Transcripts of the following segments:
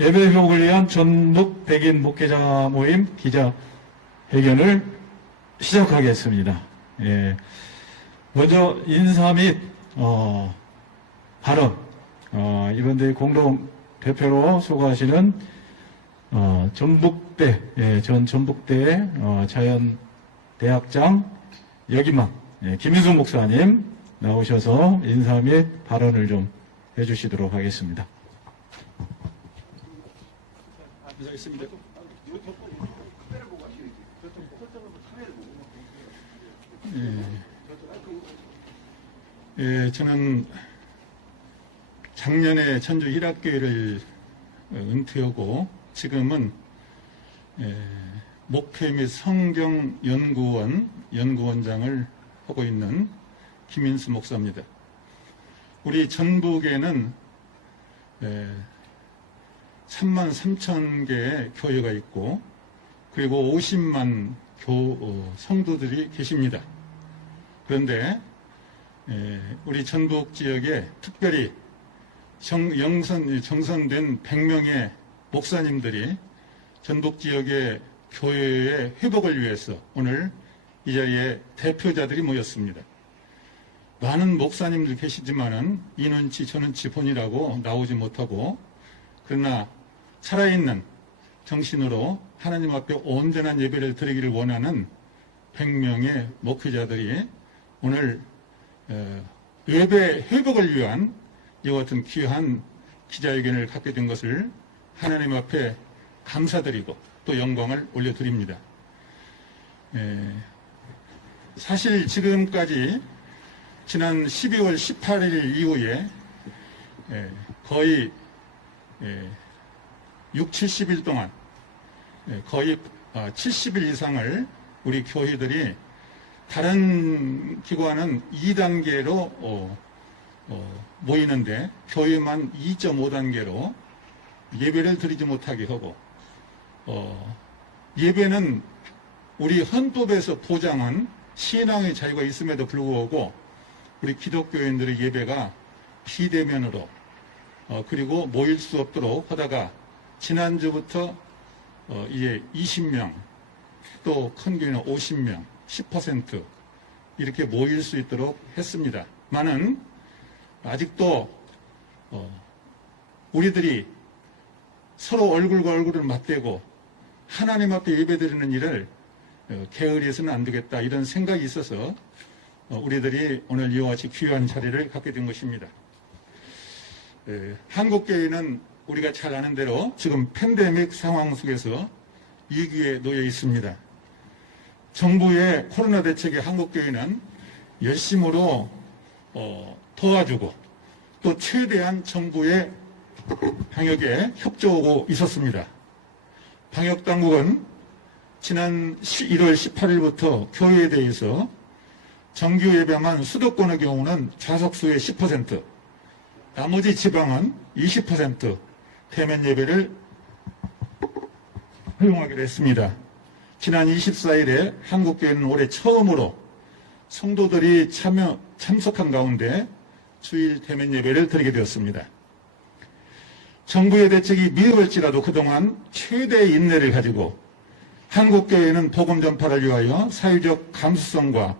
예배 회복을 위한 전북 백인 목회자 모임 기자회견을 시작하겠습니다. 예. 먼저 인사 및 발언, 이번대 공동 대표로 소거하시는 전북대, 전 전북대 자연대학장 여기만 김인숙 목사님 나오셔서 인사 및 발언을 좀 해주시도록 하겠습니다. 저는 작년에 천주 희락교회를 은퇴하고 지금은 목회 및 성경연구원 연구원장을 하고 있는 김인수 목사입니다. 우리 전북에는 33,000개의 교회가 있고 그리고 50만 성도들이 계십니다. 그런데 우리 전북 지역에 특별히 정선된 100명의 목사님들이 전북 지역의 교회의 회복을 위해서 오늘 이 자리에 대표자들이 모였습니다. 많은 목사님들 계시지만은 이 눈치 저 눈치 보니라고 나오지 못하고 그러나 살아있는 정신으로 하나님 앞에 온전한 예배를 드리기를 원하는 100명의 목회자들이 오늘 예배 회복을 위한 이와 같은 귀한 기자회견을 갖게 된 것을 하나님 앞에 감사드리고 또 영광을 올려드립니다. 사실 지금까지 지난 12월 18일 이후에 거의 70일 동안 거의 70일 이상을 우리 교회들이 다른 기관은 2단계로 모이는데 교회만 2.5단계로 예배를 드리지 못하게 하고 예배는 우리 헌법에서 보장한 신앙의 자유가 있음에도 불구하고 우리 기독교인들의 예배가 비대면으로 그리고 모일 수 없도록 하다가 지난주부터 이제 20명 또 큰 교회는 50명 10% 이렇게 모일 수 있도록 했습니다. 많은 아직도 우리들이 서로 얼굴과 얼굴을 맞대고 하나님 앞에 예배드리는 일을 게으리해서는 안 되겠다 이런 생각이 있어서 우리들이 오늘 이와 같이 귀한 자리를 갖게 된 것입니다. 한국교회는 우리가 잘 아는 대로 지금 팬데믹 상황 속에서 위기에 놓여 있습니다. 정부의 코로나 대책에 한국교회는 열심으로 도와주고 또 최대한 정부의 방역에 협조하고 있었습니다. 방역당국은 지난 1월 18일부터 교회에 대해서 정규 예배만 수도권의 경우는 좌석수의 10%, 나머지 지방은 20% 대면 예배를 허용하기로 했습니다. 지난 24일에 한국교회는 올해 처음으로 성도들이 참석한 가운데 주일 대면 예배를 드리게 되었습니다. 정부의 대책이 미흡할지라도 그동안 최대의 인내를 가지고 한국교회는 복음 전파를 위하여 사회적 감수성과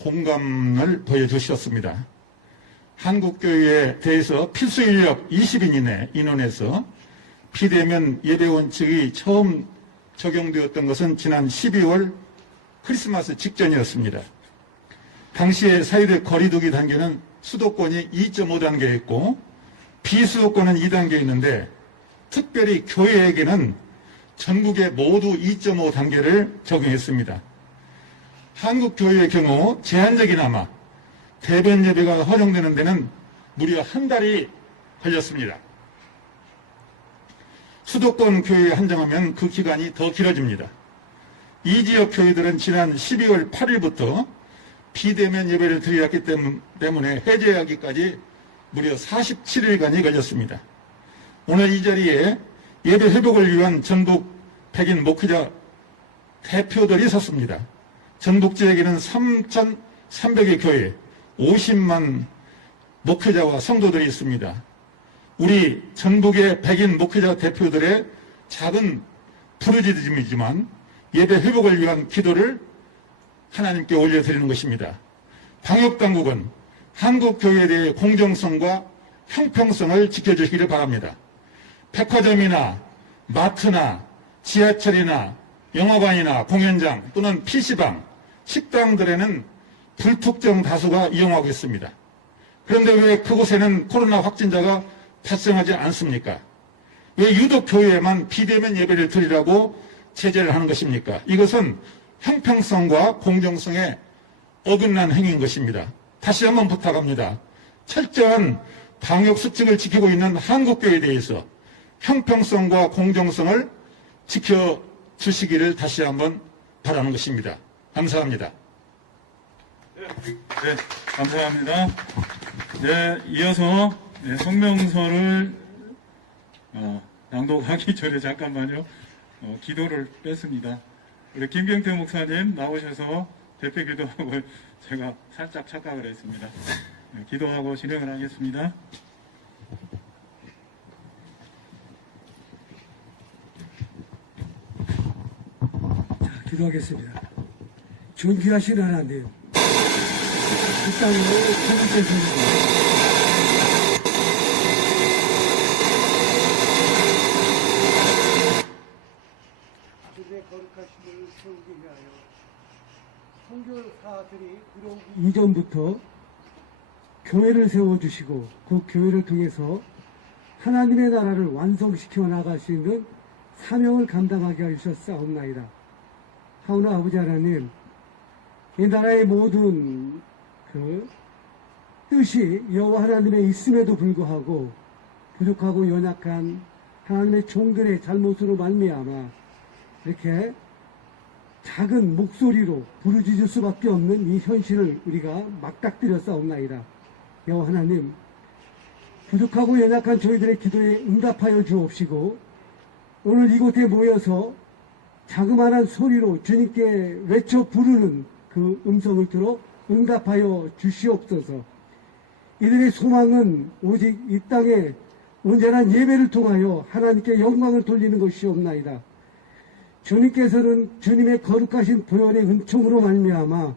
공감을 보여주셨습니다. 한국교회에 대해서 필수 인력 20인 이내 인원에서 비대면 예배 원칙이 처음 적용되었던 것은 지난 12월 크리스마스 직전이었습니다. 당시에 사회적 거리두기 단계는 수도권이 2.5단계였고 비수도권은 2단계였는데 특별히 교회에게는 전국에 모두 2.5단계를 적용했습니다. 한국교회의 경우 제한적이나마 대면 예배가 허용되는 데는 무려 한 달이 걸렸습니다. 수도권 교회에 한정하면 그 기간이 더 길어집니다. 이 지역 교회들은 지난 12월 8일부터 비대면 예배를 드렸기 때문에 해제하기까지 무려 47일간이 걸렸습니다. 오늘 이 자리에 예배 회복을 위한 전북 백인 목회자 대표들이 섰습니다. 전북 지역에는 3,300의 교회, 50만 목회자와 성도들이 있습니다. 우리 전북의 백인 목회자 대표들의 작은 부르짖음이지만 예배 회복을 위한 기도를 하나님께 올려드리는 것입니다. 방역당국은 한국교회에 대해 공정성과 형평성을 지켜주시기를 바랍니다. 백화점이나 마트나 지하철이나 영화관이나 공연장 또는 PC방, 식당들에는 불특정 다수가 이용하고 있습니다. 그런데 왜 그곳에는 코로나 확진자가 발생하지 않습니까? 왜 유독 교회에만 비대면 예배를 드리라고 제재를 하는 것입니까? 이것은 형평성과 공정성에 어긋난 행위인 것입니다. 다시 한번 부탁합니다. 철저한 방역 수칙을 지키고 있는 한국교회에 대해서 형평성과 공정성을 지켜주시기를 다시 한번 바라는 것입니다. 감사합니다. 네, 감사합니다. 네, 이어서 성명서를 낭독하기 전에 잠깐만요. 기도를 뺐습니다. 우리 김경태 목사님 나오셔서 대표 기도하고 제가 살짝 착각을 했습니다. 기도하고 진행을 하겠습니다. 자, 기도하겠습니다. 존귀하신 하나님, 이 땅으로 천국에서 주님의 거룩하심을 세우기 위하여 선교사들이 들어오기 이전부터 교회를 세워주시고 그 교회를 통해서 하나님의 나라를 완성시켜 나갈 수 있는 사명을 감당하게 하셨사옵나이다. 하오나 아버지 하나님, 이 나라의 모든 그 뜻이 여호와 하나님의 있음에도 불구하고 부족하고 연약한 하나님의 종들의 잘못으로 말미암아 이렇게 작은 목소리로 부르짖을 수밖에 없는 이 현실을 우리가 맞닥뜨렸사옵나이다. 여호와 하나님, 부족하고 연약한 저희들의 기도에 응답하여 주옵시고 오늘 이곳에 모여서 자그마한 소리로 주님께 외쳐 부르는 그 음성을 들어 응답하여 주시옵소서. 이들의 소망은 오직 이 땅에 온전한 예배를 통하여 하나님께 영광을 돌리는 것이옵나이다. 주님께서는 주님의 거룩하신 보혈의 은총으로 말미암아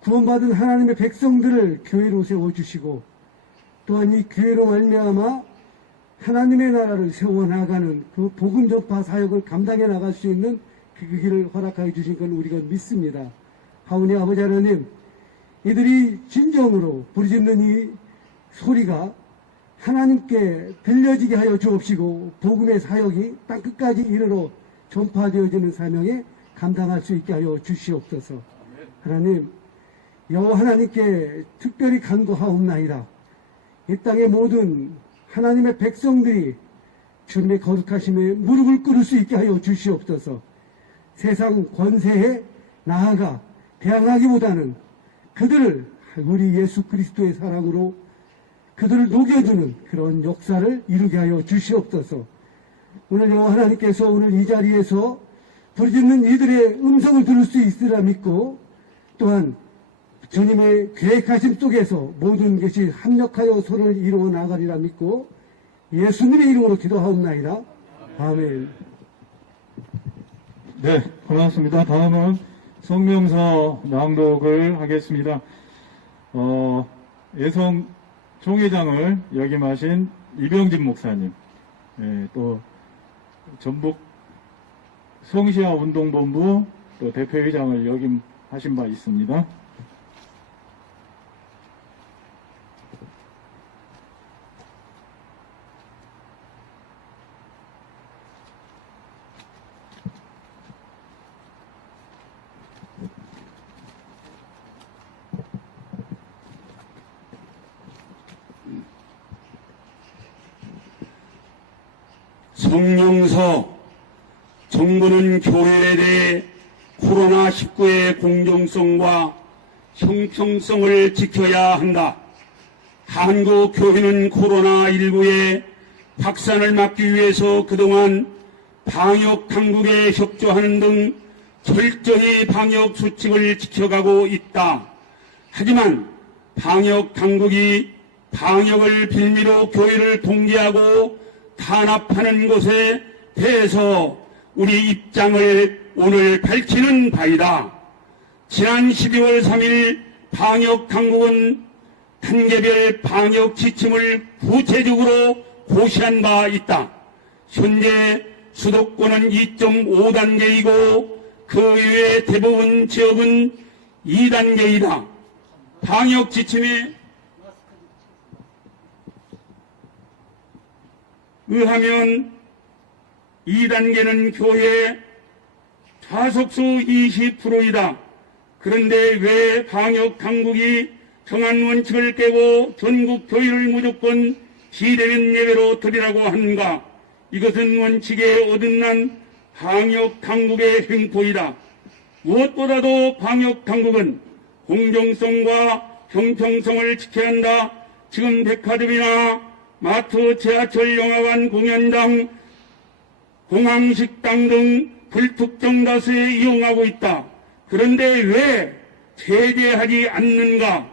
구원받은 하나님의 백성들을 교회로 세워주시고 또한 이 교회로 말미암아 하나님의 나라를 세워나가는 그 복음 전파 사역을 감당해 나갈 수 있는 그 길을 허락하여 주신 걸 우리가 믿습니다. 하오니 아버지 하나님, 이들이 진정으로 부르짖는 이 소리가 하나님께 들려지게 하여 주옵시고 복음의 사역이 땅끝까지 이르러 전파되어지는 사명에 감당할 수 있게 하여 주시옵소서. 하나님, 여호와 하나님께 특별히 간구하옵나이다. 이 땅의 모든 하나님의 백성들이 주님의 거룩하심에 무릎을 꿇을 수 있게 하여 주시옵소서. 세상 권세에 나아가 대항하기보다는 그들을 우리 예수 그리스도의 사랑으로 그들을 녹여주는 그런 역사를 이루게 하여 주시옵소서. 오늘 여호와 하나님께서 오늘 이 자리에서 부르짖는 이들의 음성을 들을 수 있으라 믿고 또한 주님의 계획하심 속에서 모든 것이 합력하여 서로를 이루어 나가리라 믿고 예수님의 이름으로 기도하옵나이다. 아멘. 네, 고맙습니다. 다음은 성명서 낭독을 하겠습니다. 예성 총회장을 역임하신 이병진 목사님, 또 전북 성시아 운동본부 또 대표회장을 역임하신 바 있습니다. 성명서. 정부는 교회에 대해 코로나19의 공정성과 형평성을 지켜야 한다. 한국 교회는 코로나19의 확산을 막기 위해서 그동안 방역 당국에 협조하는 등 철저히 방역 수칙을 지켜가고 있다. 하지만 방역 당국이 방역을 빌미로 교회를 통제하고 탄압하는 것에 대해서 우리 입장을 오늘 밝히는 바이다. 지난 12월 3일 방역당국은 단계별 방역 지침을 구체적으로 고시한 바 있다. 현재 수도권은 2.5단계이고 그 외의 대부분 지역은 2단계이다. 방역 지침에 의하면 2단계는 교회 좌석수 20%이다. 그런데 왜 방역 당국이 정한 원칙을 깨고 전국 교회를 무조건 비대면 예배로 드리라고 하는가? 이것은 원칙에 어긋난 방역 당국의 횡포이다. 무엇보다도 방역 당국은 공정성과 형평성을 지켜야 한다. 지금 백화점이나 마트, 지하철, 영화관, 공연장, 공항식당 등 불특정 다수에 이용하고 있다. 그런데 왜 제재하지 않는가?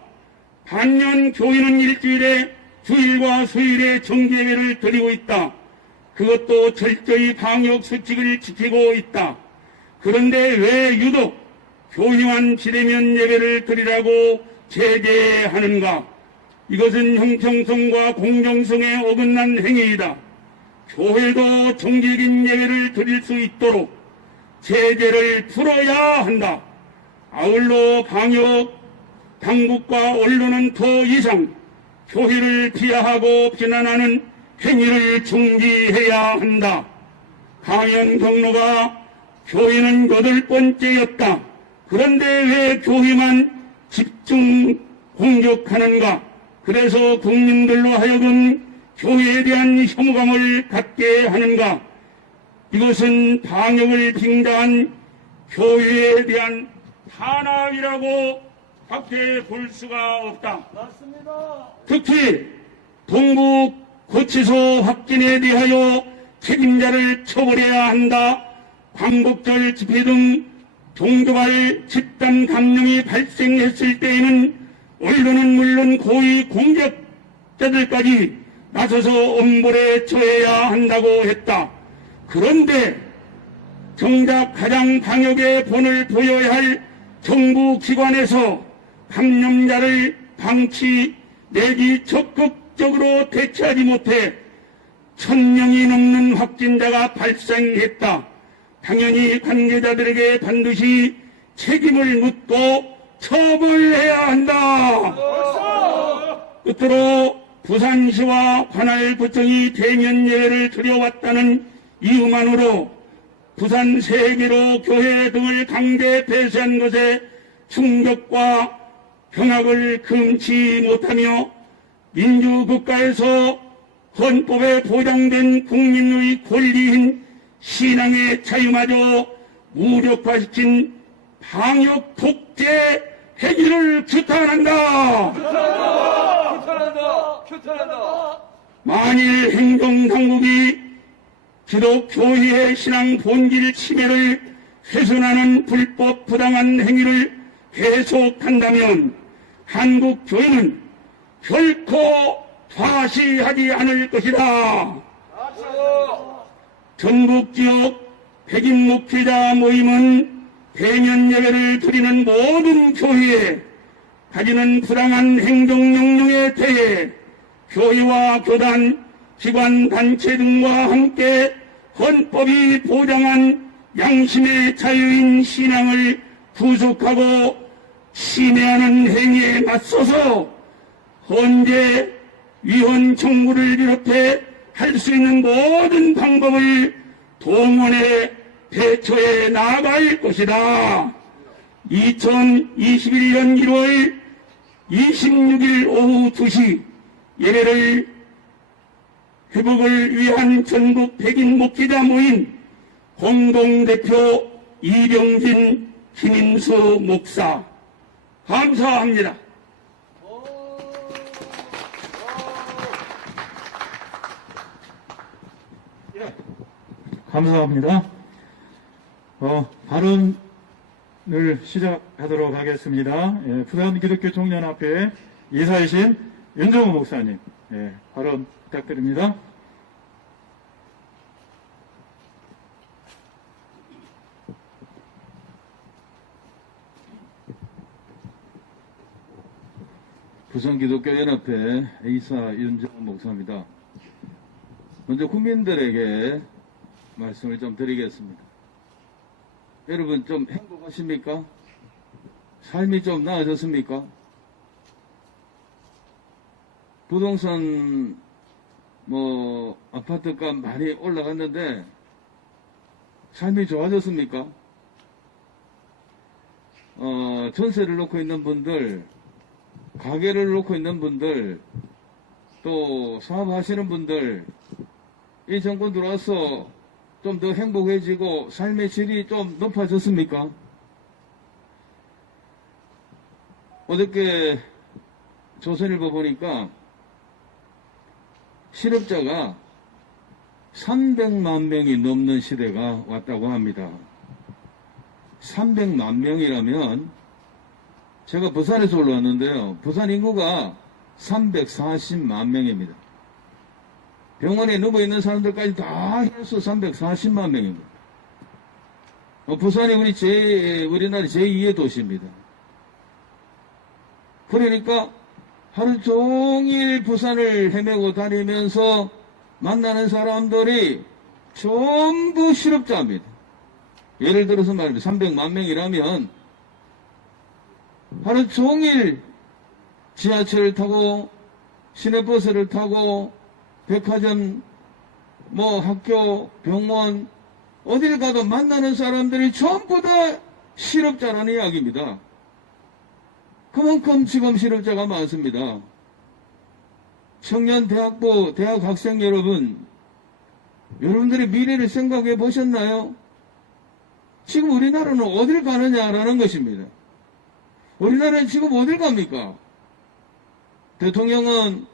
반년 교회는 일주일에 주일과 수요일에 정기예배를 드리고 있다. 그것도 철저히 방역 수칙을 지키고 있다. 그런데 왜 유독 교회만 비대면 예배를 드리라고 제재하는가? 이것은 형평성과 공정성에 어긋난 행위이다. 교회도 정기적인 예배를 드릴 수 있도록 제재를 풀어야 한다. 아울러 방역 당국과 언론은 더 이상 교회를 비하하고 비난하는 행위를 중지해야 한다. 감염 경로가 교회는 8번째였다. 그런데 왜 교회만 집중 공격하는가? 그래서 국민들로 하여금 교회에 대한 혐오감을 갖게 하는가? 이것은 방역을 빙자한 교회에 대한 탄압이라고 밖에 볼 수가 없다. 맞습니다. 특히 동북 거치소 확진에 대하여 책임자를 처벌해야 한다. 광복절 집회 등 종교발 집단 감염이 발생했을 때에는 언론은 물론 고위 공격자들까지 나서서 엄벌에 처해야 한다고 했다. 그런데 정작 가장 방역의 본을 보여야 할 정부 기관에서 감염자를 방치 내지 적극적으로 대처하지 못해 1000명이 넘는 확진자가 발생했다. 당연히 관계자들에게 반드시 책임을 묻고 처벌해야 한다. 끝으로 부산시와 관할구청이 대면 예배를 드려왔다는 이유만으로 부산 세계로 교회 등을 강제 폐쇄한 것에 충격과 경악을 금치 못하며 민주국가에서 헌법에 보장된 국민의 권리인 신앙의 자유마저 무력화시킨 방역 독재 행위를 규탄한다. 규탄한다. 만일 행정당국이 기독교회의 신앙 본질 침해를 훼손하는 불법 부당한 행위를 계속한다면 한국 교회는 결코 과시하지 않을 것이다. 전국 지역 백인 목회자 모임은 대면 예배를 드리는 모든 교회에 가지는 부당한 행정명령에 대해 교회와 교단, 기관, 단체 등과 함께 헌법이 보장한 양심의 자유인 신앙을 구속하고 침해하는 행위에 맞서서 헌재, 위헌 청구를 비롯해 할 수 있는 모든 방법을 동원해 대처해 나아갈 것이다. 2021년 1월 26일 오후 2시 예배를 회복을 위한 전국 백인 목회자 모임 공동대표 이병진 김인수 목사 감사합니다. 감사합니다. 발언을 시작하도록 하겠습니다. 부산기독교 총연합회 이사이신 윤정호 목사님, 예, 발언 부탁드립니다. 부산기독교연합회 A사 윤정호 목사입니다. 먼저 국민들에게 말씀을 좀 드리겠습니다. 여러분 좀 행복하십니까? 삶이 좀 나아졌습니까? 부동산 아파트값 많이 올라갔는데 삶이 좋아졌습니까? 전세를 놓고 있는 분들, 가게를 놓고 있는 분들, 또 사업하시는 분들, 이 정권 들어와서 좀 더 행복해지고 삶의 질이 좀 높아졌습니까? 어저께 조선일보 보니까 실업자가 300만 명이 넘는 시대가 왔다고 합니다. 300만 명이라면 제가 부산에서 올라왔는데요. 부산 인구가 340만 명입니다. 병원에 누워있는 사람들까지 다 해서 340만 명입니다. 부산이 우리나라 제2의 도시입니다. 그러니까 하루 종일 부산을 헤매고 다니면서 만나는 사람들이 전부 실업자입니다. 예를 들어서 말입니다. 300만 명이라면 하루 종일 지하철을 타고 시내버스를 타고 백화점, 학교, 병원 어딜 가도 만나는 사람들이 전부 다 실업자라는 이야기입니다. 그만큼 지금 실업자가 많습니다. 청년 대학부, 대학 학생 여러분, 여러분들이 미래를 생각해 보셨나요? 지금 우리나라는 어딜 가느냐라는 것입니다. 우리나라는 지금 어딜 갑니까? 대통령은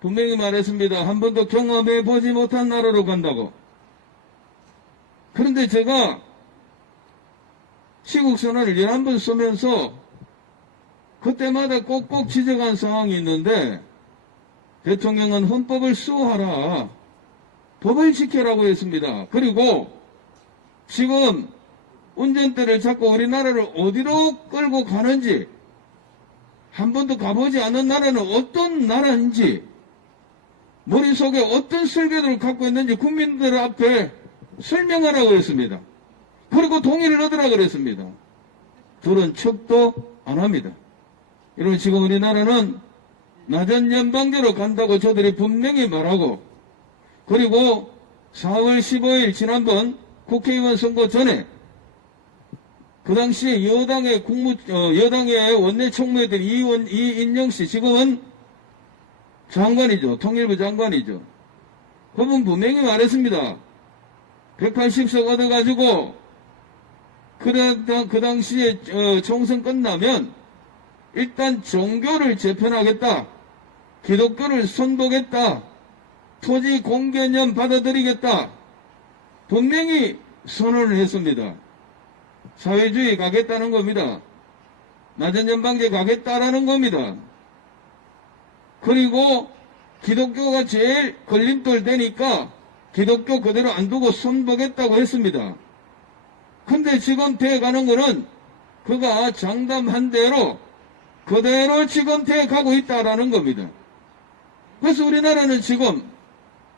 분명히 말했습니다. 한 번도 경험해 보지 못한 나라로 간다고. 그런데 제가 시국선언을 11번 쓰면서 그때마다 꼭꼭 지적한 상황이 있는데 대통령은 헌법을 수호하라. 법을 지켜라고 했습니다. 그리고 지금 운전대를 잡고 우리나라를 어디로 끌고 가는지 한 번도 가보지 않은 나라는 어떤 나라인지 머릿속에 어떤 설계도를 갖고 있는지 국민들 앞에 설명하라고 했습니다. 그리고 동의를 얻으라고 그랬습니다. 들은 척도 안 합니다. 여러분 지금 우리나라는 낮은 연방제로 간다고 저들이 분명히 말하고 그리고 4월 15일 지난번 국회의원 선거 전에 그 당시에 여당의 원내 총무였던 이인영 씨 지금은 장관이죠. 통일부 장관이죠. 그분 분명히 말했습니다. 180석 얻어가지고 그 당시에 총선 끝나면 일단 종교를 재편하겠다. 기독교를 선보겠다. 토지 공개념 받아들이겠다. 분명히 선언을 했습니다. 사회주의 가겠다는 겁니다. 낮은 연방제 가겠다라는 겁니다. 그리고 기독교가 제일 걸림돌 되니까 기독교 그대로 안 두고 선보겠다고 했습니다. 근데 지금 돼가는 거는 그가 장담한 대로 그대로 지금 돼가고 있다라는 겁니다. 그래서 우리나라는 지금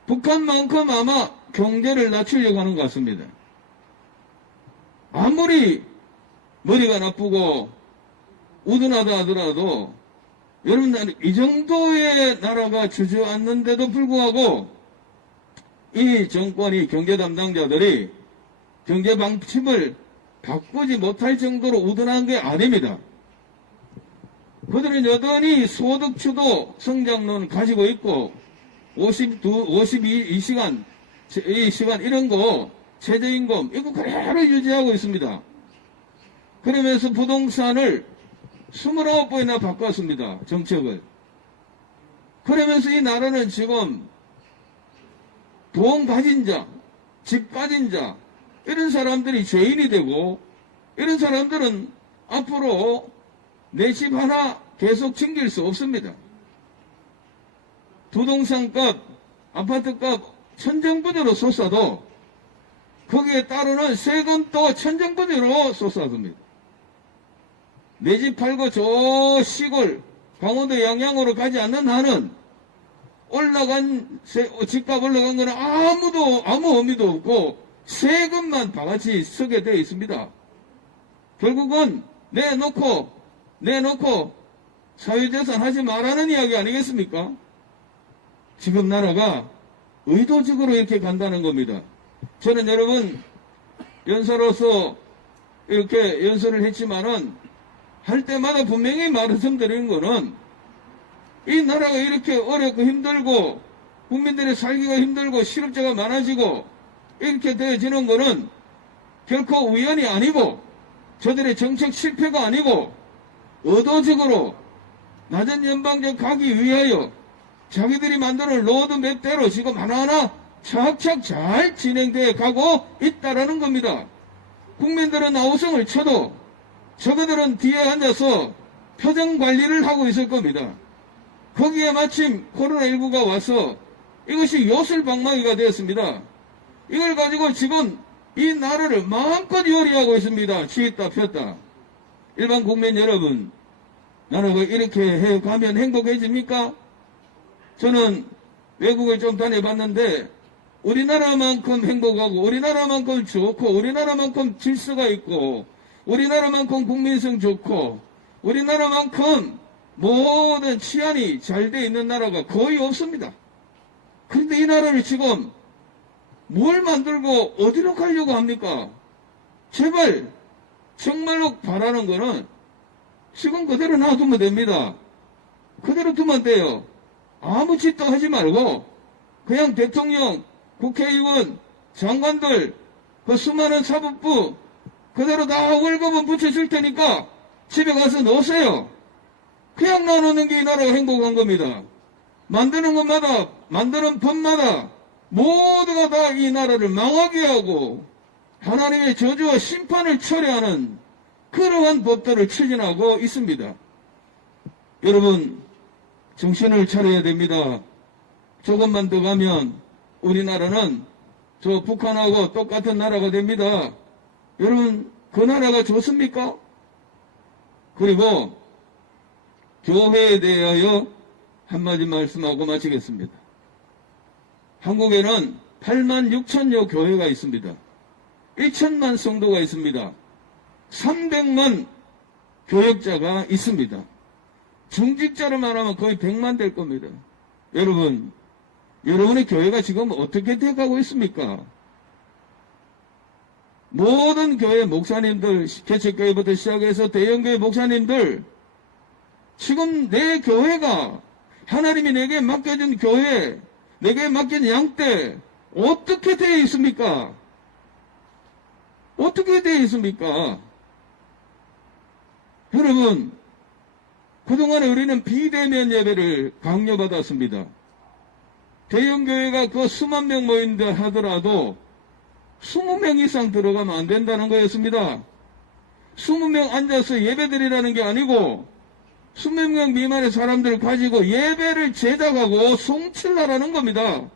북한만큼 아마 경제를 낮추려고 하는 것 같습니다. 아무리 머리가 나쁘고 우둔하다 하더라도 여러분 이 정도의 나라가 주저앉는데도 불구하고 이 정권이 경제 담당자들이 경제 방침을 바꾸지 못할 정도로 우둔한 게 아닙니다. 그들은 여전히 소득 주도 성장론 가지고 있고 52시간 이 시간 이런 거 최저임금 이거 그대로 유지하고 있습니다. 그러면서 부동산을 29번이나 바꿨습니다. 정책을. 그러면서 이 나라는 지금 돈 가진 자, 집 가진 자 이런 사람들이 죄인이 되고 이런 사람들은 앞으로 내 집 하나 계속 챙길 수 없습니다. 부동산값, 아파트값 천정부지로 솟아도 거기에 따르는 세금도 천정부지로 솟아듭니다. 내 집 팔고 저 시골 강원도 양양으로 가지 않는 한은 집값 올라간 거는 아무 의미도 없고 세금만 바가지 서게 되어 있습니다. 결국은 내놓고 사유재산 하지 말라는 이야기 아니겠습니까? 지금 나라가 의도적으로 이렇게 간다는 겁니다. 저는 여러분 연사로서 이렇게 연설을 했지만은 할 때마다 분명히 말씀드리는 거는 이 나라가 이렇게 어렵고 힘들고 국민들의 살기가 힘들고 실업자가 많아지고 이렇게 되어지는 거는 결코 우연이 아니고 저들의 정책 실패가 아니고 의도적으로 낮은 연방제 가기 위하여 자기들이 만드는 로드맵대로 지금 하나하나 착착 잘 진행되어 가고 있다라는 겁니다. 국민들은 아우성을 쳐도 저그들은 뒤에 앉아서 표정 관리를 하고 있을 겁니다. 거기에 마침 코로나19가 와서 이것이 요술방망이가 되었습니다. 이걸 가지고 지금 이 나라를 마음껏 요리하고 있습니다. 치있다 폈다. 일반 국민 여러분, 나라가 이렇게 해가면 행복해집니까? 저는 외국을 좀 다녀봤는데 우리나라만큼 행복하고 우리나라만큼 좋고 우리나라만큼 질서가 있고 우리나라만큼 국민성 좋고 우리나라만큼 모든 치안이 잘 돼 있는 나라가 거의 없습니다. 그런데 이 나라를 지금 뭘 만들고 어디로 가려고 합니까? 제발 정말로 바라는 거는 지금 그대로 놔두면 됩니다. 그대로 두면 돼요. 아무 짓도 하지 말고 그냥 대통령, 국회의원, 장관들, 그 수많은 사법부 그대로 다 월급은 붙여줄 테니까 집에 가서 넣으세요. 그냥 놔놓는 게 이 나라가 행복한 겁니다. 만드는 것마다, 만드는 법마다 모두가 다 이 나라를 망하게 하고 하나님의 저주와 심판을 철회하는 그러한 법들을 추진하고 있습니다. 여러분, 정신을 차려야 됩니다. 조금만 더 가면 우리나라는 저 북한하고 똑같은 나라가 됩니다. 여러분, 그 나라가 좋습니까? 그리고 교회에 대하여 한마디 말씀하고 마치겠습니다. 한국에는 8만 6천여 교회가 있습니다. 1천만 성도가 있습니다. 300만 교역자가 있습니다. 중직자를 말하면 거의 100만 될 겁니다. 여러분, 여러분의 교회가 지금 어떻게 돼가고 있습니까? 모든 교회 목사님들, 개척교회부터 시작해서 대형교회 목사님들, 지금 내 교회가 하나님이 내게 맡겨준 교회, 내게 맡긴 양떼 어떻게 되어 있습니까? 어떻게 되어 있습니까? 여러분, 그동안에 우리는 비대면 예배를 강요받았습니다. 대형교회가 그 수만 명 모인다 하더라도 20명 이상 들어가면 안 된다는 거였습니다. 20명 앉아서 예배드리라는 게 아니고 20명 미만의 사람들을 가지고 예배를 제작하고 송출하라는 겁니다.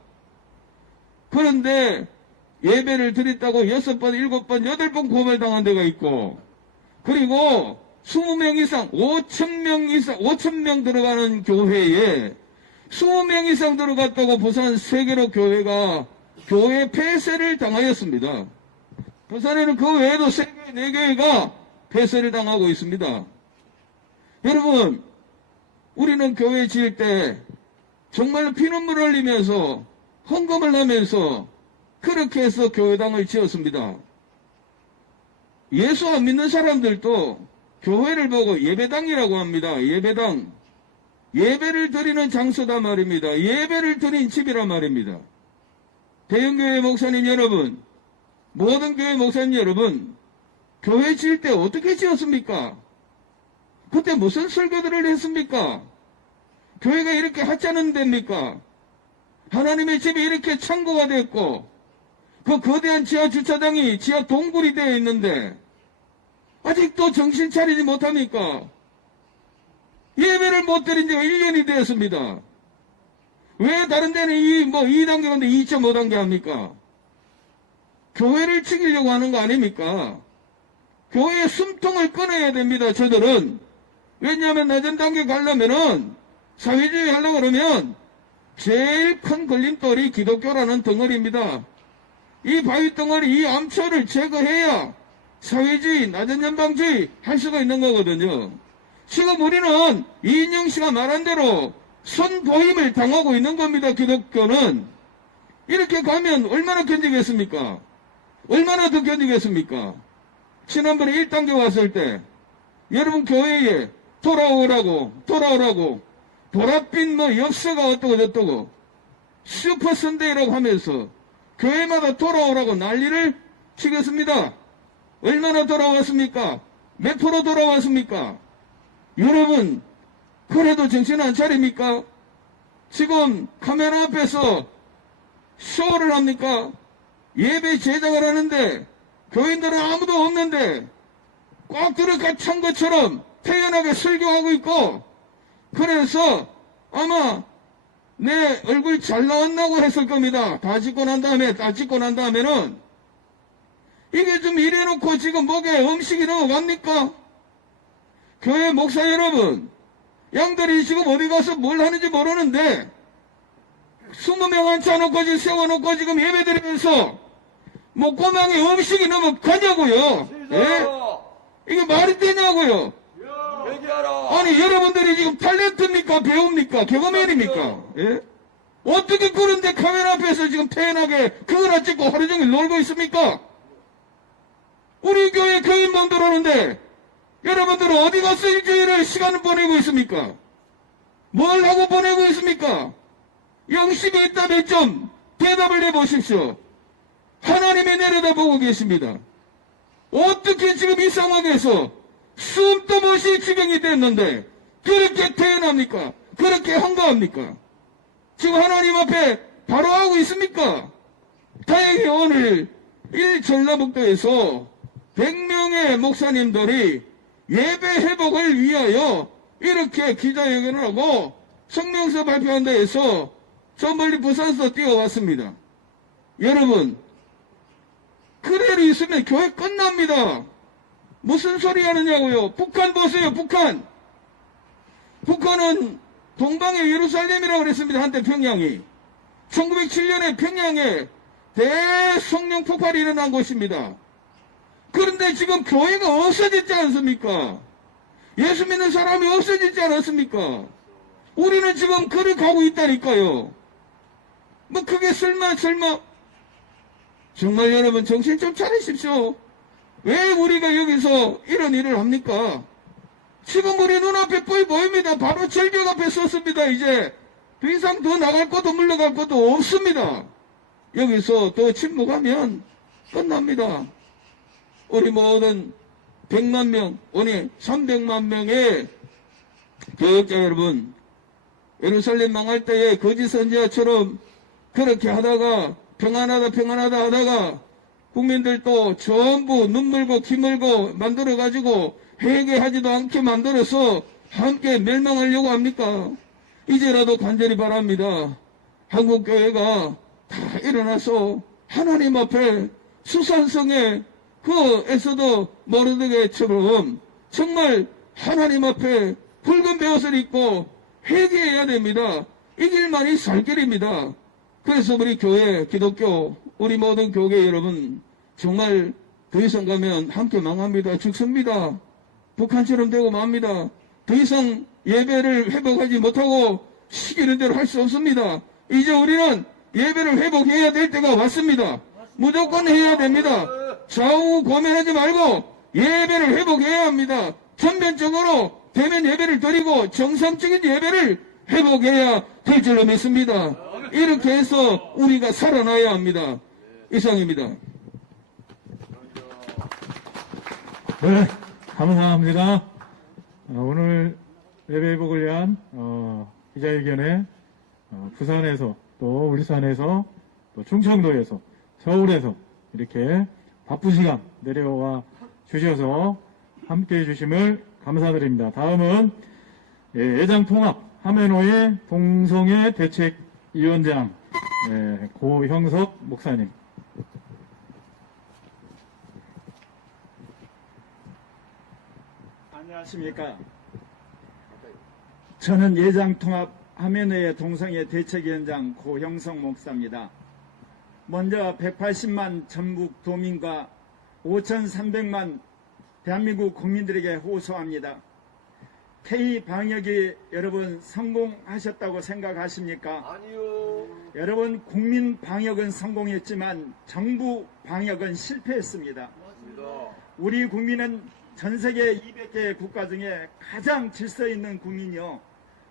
그런데 예배를 드렸다고 6번, 7번, 8번 고발당한 데가 있고 그리고 20명 이상, 5,000명 이상, 5,000명 들어가는 교회에 20명 이상 들어갔다고 부산 세계로 교회가 교회 폐쇄를 당하였습니다. 부산에는 그 외에도 3교회, 4교회가 폐쇄를 당하고 있습니다. 여러분, 우리는 교회 지을 때 정말 피눈물 흘리면서 헌금을 하면서 그렇게 해서 교회당을 지었습니다. 예수 안 믿는 사람들도 교회를 보고 예배당이라고 합니다. 예배당. 예배를 드리는 장소다 말입니다. 예배를 드린 집이라 말입니다. 대형교회 목사님 여러분, 모든 교회 목사님 여러분, 교회 지을 때 어떻게 지었습니까? 그때 무슨 설교들을 했습니까? 교회가 이렇게 하찮은 데입니까? 하나님의 집이 이렇게 창고가 됐고 그 거대한 지하 주차장이 지하 동굴이 되어 있는데 아직도 정신 차리지 못합니까? 예배를 못 드린 지가 1년이 되었습니다. 왜 다른 데는 2단계 건데 2.5단계 합니까? 교회를 죽이려고 하는 거 아닙니까? 교회의 숨통을 끊어야 됩니다, 저들은. 왜냐하면 낮은 단계 가려면은, 사회주의 하려고 그러면, 제일 큰 걸림돌이 기독교라는 덩어리입니다. 이 바위 덩어리, 이 암초를 제거해야 사회주의, 낮은 연방주의 할 수가 있는 거거든요. 지금 우리는 이인영 씨가 말한 대로 선보임을 당하고 있는 겁니다, 기독교는. 이렇게 가면 얼마나 견디겠습니까? 얼마나 더 견디겠습니까? 지난번에 1단계 왔을 때 여러분 교회에 돌아오라고 보랏빛 엽서가 어떠고 저떠고 슈퍼선데이라고 하면서 교회마다 돌아오라고 난리를 치겠습니다. 얼마나 돌아왔습니까? 몇 프로 돌아왔습니까? 여러분 그래도 정신 안 차립니까? 지금 카메라 앞에서 쇼를 합니까? 예배 제작을 하는데 교인들은 아무도 없는데 꽉 들어가 찬 것처럼 태연하게 설교하고 있고, 그래서 아마 내 얼굴 잘 나왔나고 했을 겁니다. 다 찍고 난 다음에는 이게 좀 이래놓고 지금 목에 음식이 넘어갑니까? 교회 목사 여러분, 양들이 지금 어디 가서 뭘 하는지 모르는데 20명 앉혀놓고 지금 세워놓고 지금 예배드리면서 꼬망에 음식이 넘어가냐고요. 예? 이게 말이 되냐고요. 얘기하라. 아니 여러분들이 지금 탤런트입니까? 배우입니까? 개그맨입니까? 예? 어떻게 그런데 카메라 앞에서 지금 태연하게 그거나 찍고 하루 종일 놀고 있습니까? 우리 교회 교인분들 오는데 여러분들은 어디 가서 일주일을 시간을 보내고 있습니까? 뭘 하고 보내고 있습니까? 영심이 있다면 좀 대답을 해보십시오. 하나님이 내려다보고 계십니다. 어떻게 지금 이 상황에서 숨도 못이 지경이 됐는데 그렇게 태어납니까? 그렇게 한가합니까? 지금 하나님 앞에 바로 하고 있습니까? 다행히 오늘 전라북도에서 100명의 목사님들이 예배 회복을 위하여 이렇게 기자회견을 하고 성명서 발표한 데에서 저 멀리 부산에서 뛰어왔습니다. 여러분, 그대로 있으면 교회 끝납니다. 무슨 소리 하느냐고요. 북한 보세요, 북한. 북한은 동방의 예루살렘이라고 그랬습니다. 한때 평양이. 1907년에 평양에 대성령 폭발이 일어난 곳입니다. 그런데 지금 교회가 없어졌지 않습니까? 예수 믿는 사람이 없어지지 않았습니까? 우리는 지금 그를 가고 있다니까요. 그게 설마 정말 여러분 정신 좀 차리십시오. 왜 우리가 여기서 이런 일을 합니까? 지금 우리 눈앞에 보입니다. 바로 절벽 앞에 섰습니다. 이제 더 이상 더 나갈 것도 물러갈 것도 없습니다. 여기서 더 침묵하면 끝납니다. 우리 모든 100만 명, 오늘 300만 명의 교역자 여러분, 예루살렘 망할 때에 거짓 선지자처럼 그렇게 하다가 평안하다 하다가 국민들도 전부 눈물고 기물고 만들어가지고 회개하지도 않게 만들어서 함께 멸망하려고 합니까? 이제라도 간절히 바랍니다. 한국교회가 다 일어나서 하나님 앞에 수산성의 그 에서도 모르드게처럼 정말 하나님 앞에 붉은 베옷을 입고 회개해야 됩니다. 이 길만이 살 길입니다. 그래서 우리 교회, 기독교, 우리 모든 교계 여러분 정말 더 이상 가면 함께 망합니다. 죽습니다. 북한처럼 되고 맙니다. 더 이상 예배를 회복하지 못하고 시키는 대로 할 수 없습니다. 이제 우리는 예배를 회복해야 될 때가 왔습니다. 무조건 해야 됩니다. 좌우 고민하지 말고 예배를 회복해야 합니다. 전면적으로 대면 예배를 드리고 정상적인 예배를 회복해야 될 줄로 믿습니다. 이렇게 해서 우리가 살아나야 합니다. 이상입니다. 네, 감사합니다. 오늘 예배 회복을 위한 기자회견에 부산에서 또 울산에서 또 충청도에서 서울에서 이렇게 바쁜 시간 내려와 주셔서 함께해 주심을 감사드립니다. 다음은 예장통합 하메노의 동성애 대책 위원장 고형석 목사님. 안녕하십니까. 저는 예장통합화면회의 동성애 대책위원장 고형석 목사입니다. 먼저 180만 전국 도민과 5,300만 대한민국 국민들에게 호소합니다. K-방역이 여러분 성공하셨다고 생각하십니까? 아니요. 여러분 국민 방역은 성공했지만 정부 방역은 실패했습니다. 맞습니다. 우리 국민은 전 세계 200개 국가 중에 가장 질서 있는 국민이요.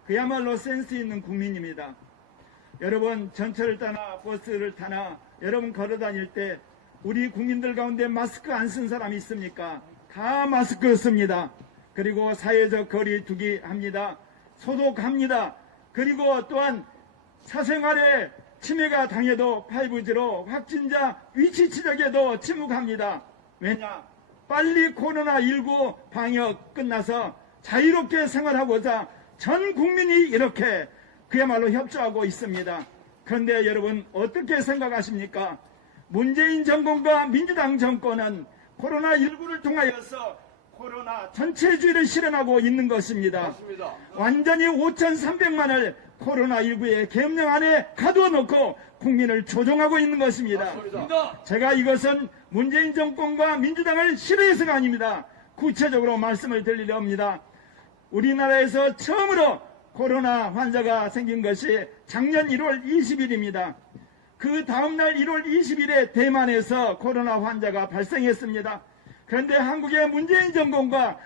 그야말로 센스 있는 국민입니다. 여러분 전철을 타나 버스를 타나 여러분 걸어 다닐 때 우리 국민들 가운데 마스크 안 쓴 사람이 있습니까? 다 마스크 씁니다. 그리고 사회적 거리 두기 합니다. 소독합니다. 그리고 또한 사생활에 침해가 당해도 5G로 확진자 위치 추적에도 침묵합니다. 왜냐? 빨리 코로나19 방역 끝나서 자유롭게 생활하고자 전 국민이 이렇게 그야말로 협조하고 있습니다. 그런데 여러분 어떻게 생각하십니까? 문재인 정권과 민주당 정권은 코로나19를 통하여서 코로나 전체주의를 실현하고 있는 것입니다. 맞습니다. 완전히 5,300만을 코로나19의 계엄령 안에 가두어놓고 국민을 조종하고 있는 것입니다. 맞습니다. 제가 이것은 문재인 정권과 민주당을 싫어해서가 아닙니다. 구체적으로 말씀을 드리려 합니다. 우리나라에서 처음으로 코로나 환자가 생긴 것이 작년 1월 20일입니다. 그 다음날 1월 20일에 대만에서 코로나 환자가 발생했습니다. 그런데 한국의 문재인 정권과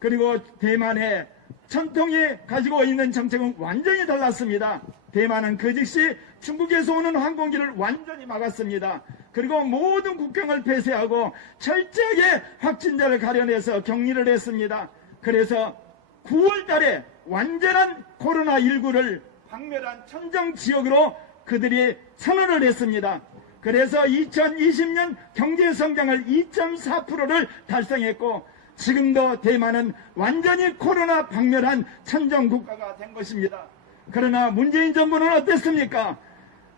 그리고 대만의 전통이 가지고 있는 정책은 완전히 달랐습니다. 대만은 그 즉시 중국에서 오는 항공기를 완전히 막았습니다. 그리고 모든 국경을 폐쇄하고 철저하게 확진자를 가려내서 격리를 했습니다. 그래서 9월 달에 완전한 코로나19를 박멸한 천정지역으로 그들이 선언을 했습니다. 그래서 2020년 경제성장을 2.4%를 달성했고 지금도 대만은 완전히 코로나 박멸한 천정국가가 된 것입니다. 그러나 문재인 정부는 어땠습니까?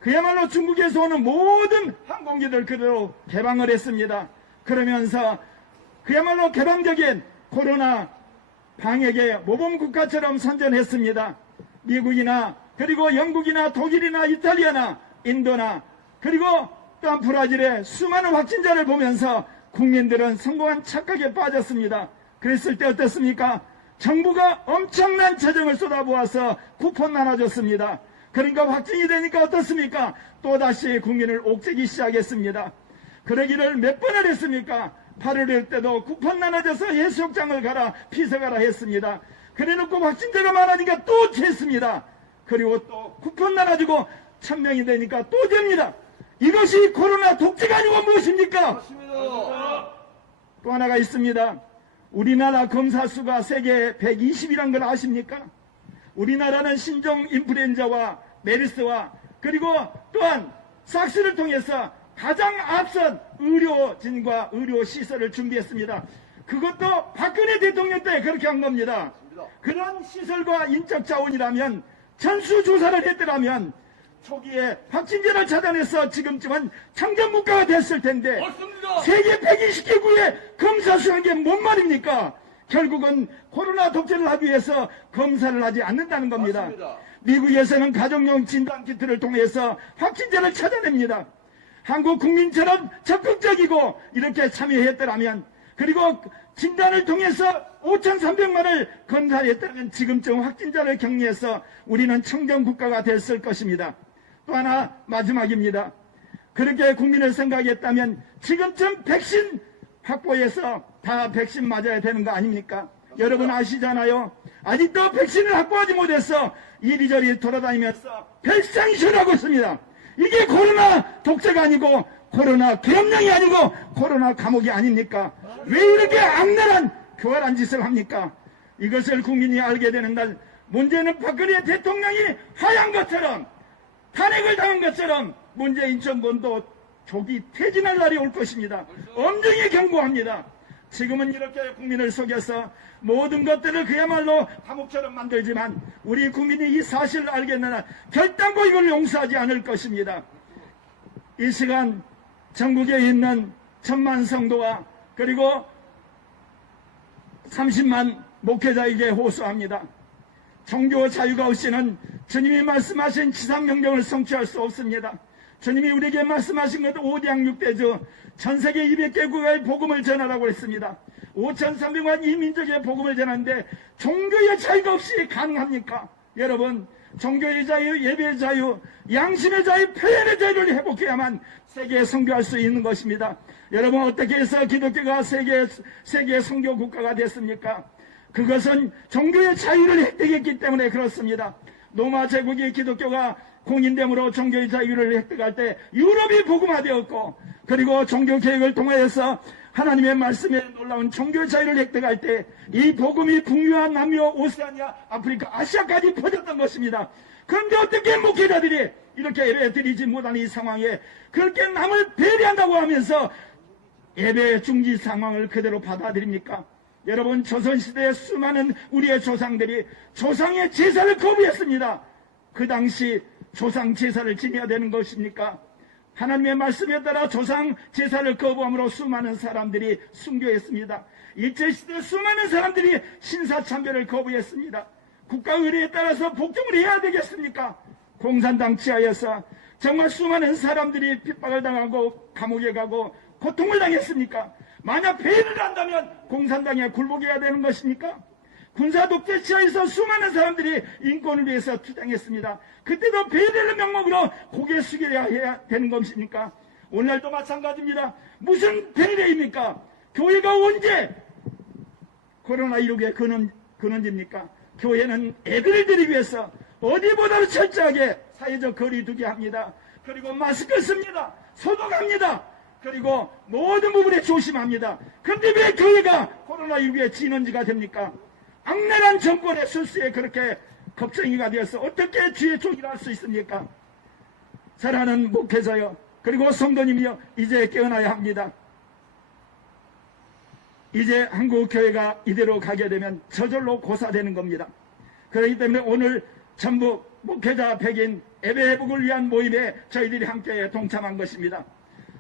그야말로 중국에서 오는 모든 항공기를 그대로 개방을 했습니다. 그러면서 그야말로 개방적인 코로나 방역의 모범국가처럼 선전했습니다. 미국이나 그리고 영국이나 독일이나 이탈리아나 인도나 그리고 또한 브라질의 수많은 확진자를 보면서 국민들은 성공한 착각에 빠졌습니다. 그랬을 때 어떻습니까? 정부가 엄청난 재정을 쏟아부어서 쿠폰 나눠줬습니다. 그러니까 확진이 되니까 어떻습니까? 또다시 국민을 옥죄기 시작했습니다. 그러기를 몇 번을 했습니까? 8월일 때도 쿠폰 나눠줘서 해수욕장을 가라 피서 가라 했습니다. 그래놓고 확진자가 많으니까 또 쟀습니다. 그리고 또 쿠폰 나눠주고 1,000명이 되니까 또 됩니다. 이것이 코로나 독재가 아니고 무엇입니까? 맞습니다. 또 하나가 있습니다. 우리나라 검사 수가 세계 120이란 걸 아십니까? 우리나라는 신종 인플루엔자와 메르스와 그리고 또한 사스를 통해서 가장 앞선 의료진과 의료시설을 준비했습니다. 그것도 박근혜 대통령 때 그렇게 한 겁니다. 그런 시설과 인적 자원이라면 전수조사를 했더라면 초기에 확진자를 찾아내서 지금쯤은 청정국가가 됐을 텐데 맞습니다. 세계 120개국에 검사 수한 게 뭔 말입니까? 결국은 코로나 독재를 하기 위해서 검사를 하지 않는다는 겁니다. 맞습니다. 미국에서는 가정용 진단키트를 통해서 확진자를 찾아냅니다. 한국 국민처럼 적극적이고 이렇게 참여했더라면 그리고 진단을 통해서 5,300만을 검사했다면 지금쯤 확진자를 격리해서 우리는 청정국가가 됐을 것입니다. 또 하나 마지막입니다. 그렇게 국민을 생각했다면 지금쯤 백신 확보해서 다 백신 맞아야 되는 거 아닙니까? 여러분 아시잖아요. 아직도 백신을 확보하지 못해서 이리저리 돌아다니면서 별상쇼를 하고 있습니다. 이게 코로나 독재가 아니고 코로나 계엄령이 아니고 코로나 감옥이 아닙니까? 왜 이렇게 악랄한 교활한 짓을 합니까? 이것을 국민이 알게 되는 날 문제는 박근혜 대통령이 하얀 것처럼 탄핵을 당한 것처럼 문재인 정권도 조기 퇴진할 날이 올 것입니다. 엄중히 경고합니다. 지금은 이렇게 국민을 속여서 모든 것들을 그야말로 감옥처럼 만들지만 우리 국민이 이 사실을 알겠는 한 결단코 이걸 용서하지 않을 것입니다. 이 시간 전국에 있는 1000만 성도와 그리고 30만 목회자에게 호소합니다. 종교 자유가 없이는 주님이 말씀하신 지상명령을 성취할 수 없습니다. 주님이 우리에게 말씀하신 것 5대 6대주 전 세계 200개국의 복음을 전하라고 했습니다. 5,300만 이 민족의 복음을 전하는데 종교의 자유가 없이 가능합니까? 여러분, 종교의 자유, 예배의 자유, 양심의 자유, 표현의 자유를 회복해야만 세계에 선교할 수 있는 것입니다. 여러분, 어떻게 해서 기독교가 세계의 선교 국가가 됐습니까? 그것은 종교의 자유를 획득했기 때문에 그렇습니다. 로마 제국이 기독교가 공인됨으로 종교의 자유를 획득할 때 유럽이 복음화되었고, 그리고 종교개혁을 통하여서 하나님의 말씀에 놀라운 종교의 자유를 획득할 때 이 복음이 북유와 남유, 오세아니아, 아프리카, 아시아까지 퍼졌던 것입니다. 그런데 어떻게 목회자들이 이렇게 예배 드리지 못하는 이 상황에 그렇게 남을 배려한다고 하면서 예배 중지 상황을 그대로 받아들입니까? 여러분, 조선시대의 수많은 우리의 조상들이 조상의 제사를 거부했습니다. 그 당시 조상 제사를 지내야 되는 것입니까? 하나님의 말씀에 따라 조상 제사를 거부함으로 수많은 사람들이 순교했습니다. 일제시대 수많은 사람들이 신사참배를 거부했습니다. 국가 의례에 따라서 복종을 해야 되겠습니까? 공산당 치하에서 정말 수많은 사람들이 핍박을 당하고 감옥에 가고 고통을 당했습니까? 만약 배회를 한다면 공산당에 굴복해야 되는 것입니까? 군사 독재 치하에서 수많은 사람들이 인권을 위해서 투쟁했습니다. 그때도 배회를 명목으로 고개 숙여야 해야 되는 것입니까? 오늘날도 마찬가지입니다. 무슨 배회입니까? 교회가 언제 코로나19의 근원입니까? 교회는 애들을 들이기 위해서 어디보다도 철저하게 사회적 거리 두게 합니다. 그리고 마스크 씁니다. 소독합니다. 그리고 모든 부분에 조심합니다. 그런데 왜 교회가 코로나19의 진원지가 됩니까? 악랄한 정권의 술수에 그렇게 겁쟁이가 되어서 어떻게 주의 종이라 할 수 있습니까? 사랑하는 목회자여, 그리고 성도님이여, 이제 깨어나야 합니다. 이제 한국교회가 이대로 가게 되면 저절로 고사되는 겁니다. 그렇기 때문에 오늘 전북 목회자 100인 예배 회복을 위한 모임에 저희들이 함께 동참한 것입니다.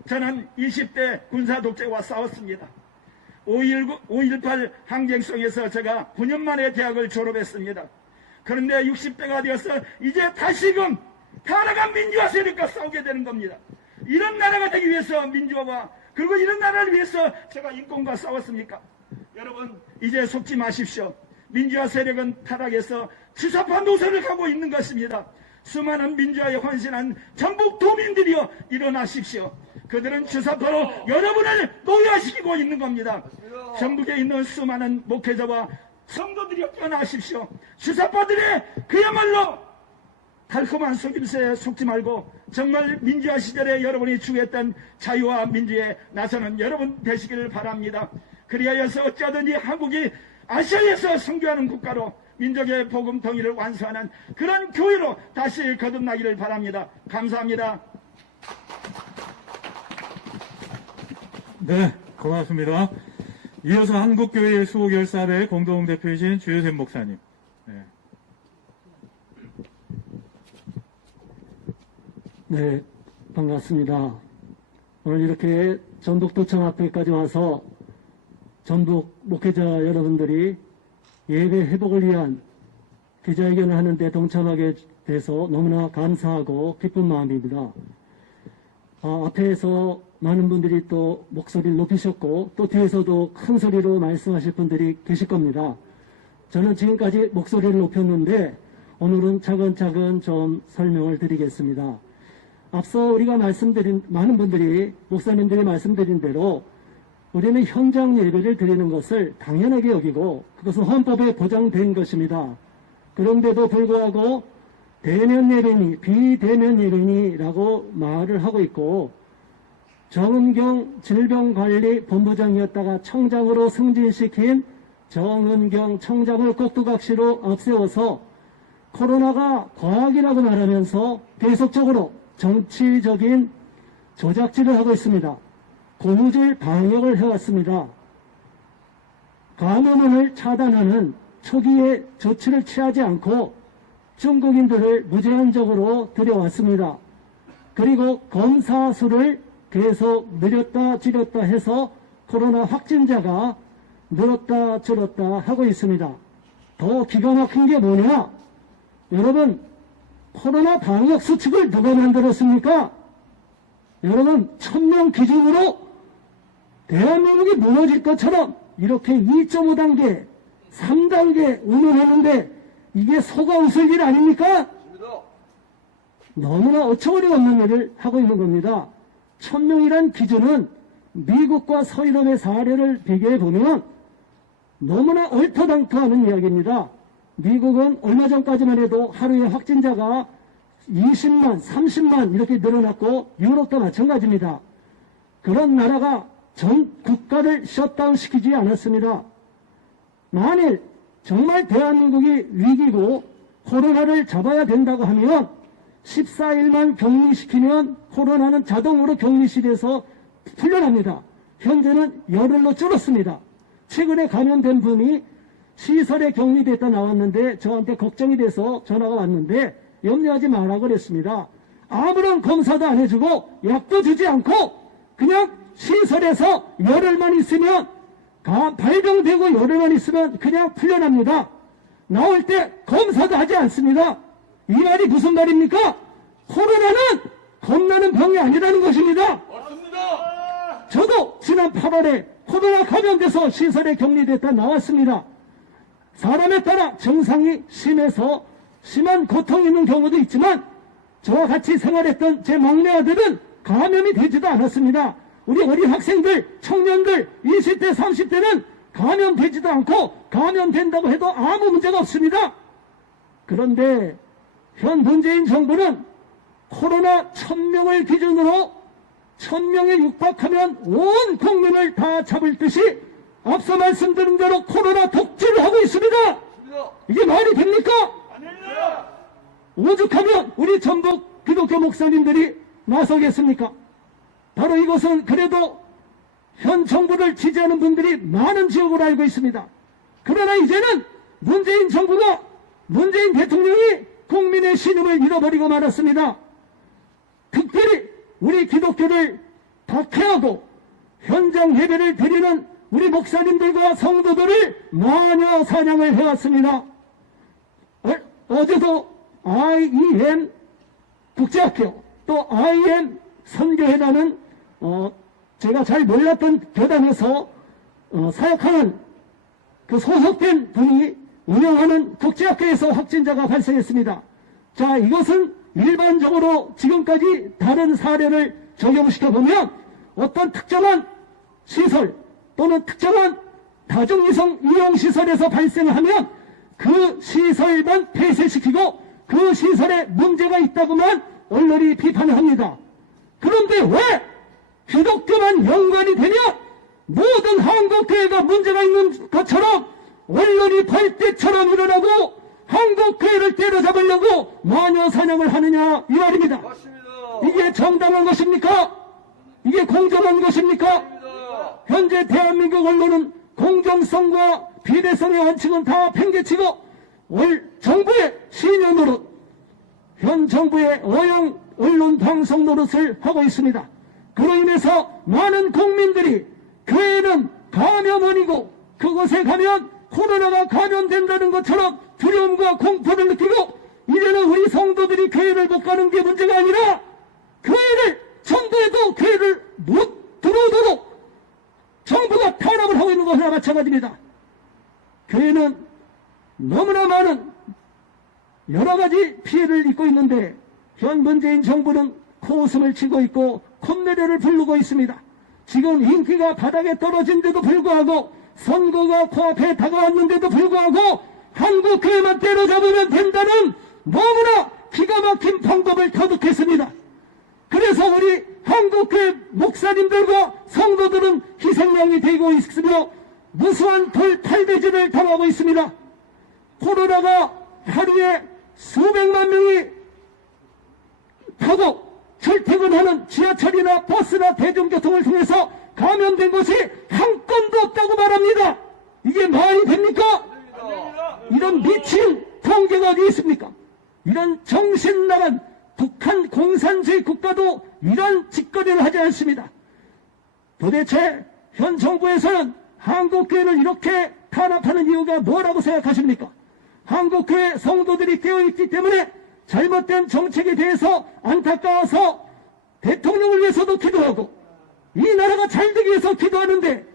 저는 20대 군사 독재와 싸웠습니다. 5.18 항쟁송에서 제가 9년 만에 대학을 졸업했습니다. 그런데 60대가 되어서 이제 다시금 타락한 민주화 세력과 싸우게 되는 겁니다. 이런 나라가 되기 위해서 민주화와 그리고 이런 나라를 위해서 제가 인권과 싸웠습니까? 여러분, 이제 속지 마십시오. 민주화 세력은 타락해서 주사파 노선을 가고 있는 것입니다. 수많은 민주화에 헌신한 전북 도민들이여 일어나십시오. 그들은 주사파로 여러분을 노예화시키고 있는 겁니다. 전북에 있는 수많은 목회자와 성도들이여 깨어나십시오. 주사파들의 그야말로 달콤한 속임수에 속지 말고 정말 민주화 시절에 여러분이 추구했던 자유와 민주에 나서는 여러분 되시기를 바랍니다. 그리하여서 어찌하든지 한국이 아시아에서 선교하는 국가로 민족의 복음 통일을 완수하는 그런 교회로 다시 거듭나기를 바랍니다. 감사합니다. 네, 고맙습니다. 이어서 한국교회 수호결사대 공동대표이신 주요셉 목사님. 네. 네, 반갑습니다. 오늘 이렇게 전북도청 앞에까지 와서 전북 목회자 여러분들이 예배 회복을 위한 기자회견을 하는데 동참하게 돼서 너무나 감사하고 기쁜 마음입니다. 앞에서 많은 분들이 또 목소리를 높이셨고 또 뒤에서도 큰 소리로 말씀하실 분들이 계실 겁니다. 저는 지금까지 목소리를 높였는데 오늘은 차근차근 좀 설명을 드리겠습니다. 앞서 우리가 말씀드린 많은 분들이 목사님들이 말씀드린 대로 우리는 현장 예배를 드리는 것을 당연하게 여기고 그것은 헌법에 보장된 것입니다. 그런데도 불구하고 대면 예배니 비대면 예배니라고 말을 하고 있고 정은경 질병관리본부장이었다가 청장으로 승진시킨 정은경 청장을 꼭두각시로 앞세워서 코로나가 과학이라고 말하면서 계속적으로 정치적인 조작질을 하고 있습니다. 고무줄 방역을 해왔습니다. 감염을 차단하는 초기에 조치를 취하지 않고 중국인들을 무제한적으로 들여왔습니다. 그리고 검사 수를 계속 늘렸다 줄였다 해서 코로나 확진자가 늘었다 줄었다 하고 있습니다. 더 기가 막힌 게 뭐냐? 여러분, 코로나 방역 수칙을 누가 만들었습니까? 여러분, 1000명 기준으로 대한민국이 무너질 것처럼 이렇게 2.5단계, 3단계 운영하는데 이게 속아 웃을 일 아닙니까? 너무나 어처구니 없는 일을 하고 있는 겁니다. 1000명이란 기준은 미국과 서유럽의 사례를 비교해 보면 너무나 얼토당토하는 이야기입니다. 미국은 얼마 전까지만 해도 하루에 확진자가 20만, 30만 이렇게 늘어났고 유럽도 마찬가지입니다. 그런 나라가 전 국가를 셧다운 시키지 않았습니다. 만일 정말 대한민국이 위기고 코로나를 잡아야 된다고 하면 14일만 격리시키면 코로나는 자동으로 격리실에서 풀려납니다. 현재는 열흘로 줄었습니다. 최근에 감염된 분이 시설에 격리됐다 나왔는데 저한테 걱정이 돼서 전화가 왔는데 염려하지 마라 그랬습니다. 아무런 검사도 안 해주고 약도 주지 않고 그냥 시설에서 열흘만 있으면 발병되고 열흘만 있으면 그냥 풀려납니다. 나올 때 검사도 하지 않습니다. 이 말이 무슨 말입니까? 코로나는 겁나는 병이 아니라는 것입니다. 저도 지난 8월에 코로나 감염돼서 시설에 격리됐다 나왔습니다. 사람에 따라 증상이 심해서 심한 고통이 있는 경우도 있지만 저와 같이 생활했던 제 막내 아들은 감염이 되지도 않았습니다. 우리 어린 학생들, 청년들, 20대, 30대는 감염되지도 않고 감염된다고 해도 아무 문제가 없습니다. 그런데 현 문재인 정부는 코로나 1000명을 기준으로 1000명에 육박하면 온 국민을 다 잡을 듯이 앞서 말씀드린 대로 코로나 독재를 하고 있습니다. 이게 말이 됩니까? 오죽하면 우리 전북 기독교 목사님들이 나서겠습니까? 바로 이것은 그래도 현 정부를 지지하는 분들이 많은 지역으로 알고 있습니다. 그러나 이제는 문재인 정부가, 문재인 대통령이 국민의 신임을 잃어버리고 말았습니다. 특별히 우리 기독교를 박해하고 현장 예배를 드리는 우리 목사님들과 성도들을 마녀 사냥을 해왔습니다. 어제도 IEM 국제학교 또 IEM 선교회라는 제가 잘 몰랐던 교단에서 사역하는 그 소속된 분이 운영하는 국제학교에서 확진자가 발생했습니다. 자, 이것은 일반적으로 지금까지 다른 사례를 적용시켜 보면 어떤 특정한 시설 또는 특정한 다중이용 이용시설에서 발생하면 그 시설만 폐쇄시키고 그 시설에 문제가 있다고만 언론이 비판을 합니다. 그런데 왜 기독교만 연관이 되냐? 모든 한국교회가 문제가 있는 것처럼 언론이 벌떼처럼 일어나고 한국교회를 때려잡으려고 마녀 사냥을 하느냐 이 말입니다. 맞습니다. 이게 정당한 것입니까? 이게 공정한 것입니까? 현재 대한민국 언론은 공정성과 비례성의 원칙은 다 팽개치고 정부의 신여 노릇, 현 정부의 어영 언론 방송 노릇을 하고 있습니다. 그로 인해서 많은 국민들이 교회는 감염원이고 그곳에 가면 코로나가 감염된다는 것처럼 두려움과 공포를 느끼고 이제는 우리 성도들이 교회를 못 가는 게 문제가 아니라 교회를 전도해도 교회를 못 들어오도록 정부가 탄압을 하고 있는 것과 마찬가지입니다. 교회는 너무나 많은 여러 가지 피해를 입고 있는데 현 문재인 정부는 코웃음을 치고 있고 콧노래를 부르고 있습니다. 지금 인기가 바닥에 떨어진데도 불구하고 선거가 코앞에 다가왔는데도 불구하고 한국교회만 때려잡으면 된다는 너무나 기가 막힌 방법을 터득했습니다. 그래서 우리 한국교회 목사님들과 성도들은 희생양이 되고 있으며 무수한 돌탈배질을 당하고 있습니다. 코로나가 하루에 수백만 명이 타고 출퇴근하는 지하철이나 버스나 대중교통을 통해서 감염된 것이 한 건도 없다고 말합니다. 이게 말이 됩니까? 이런 미친 통계가 어디 있습니까? 이런 정신 나간 북한 공산주의 국가도 이런 짓거리를 하지 않습니다. 도대체 현 정부에서는 한국교회를 이렇게 탄압하는 이유가 뭐라고 생각하십니까? 한국교회 성도들이 깨어있기 때문에 잘못된 정책에 대해서 안타까워서 대통령을 위해서도 기도하고 이 나라가 잘 되기 위해서 기도하는데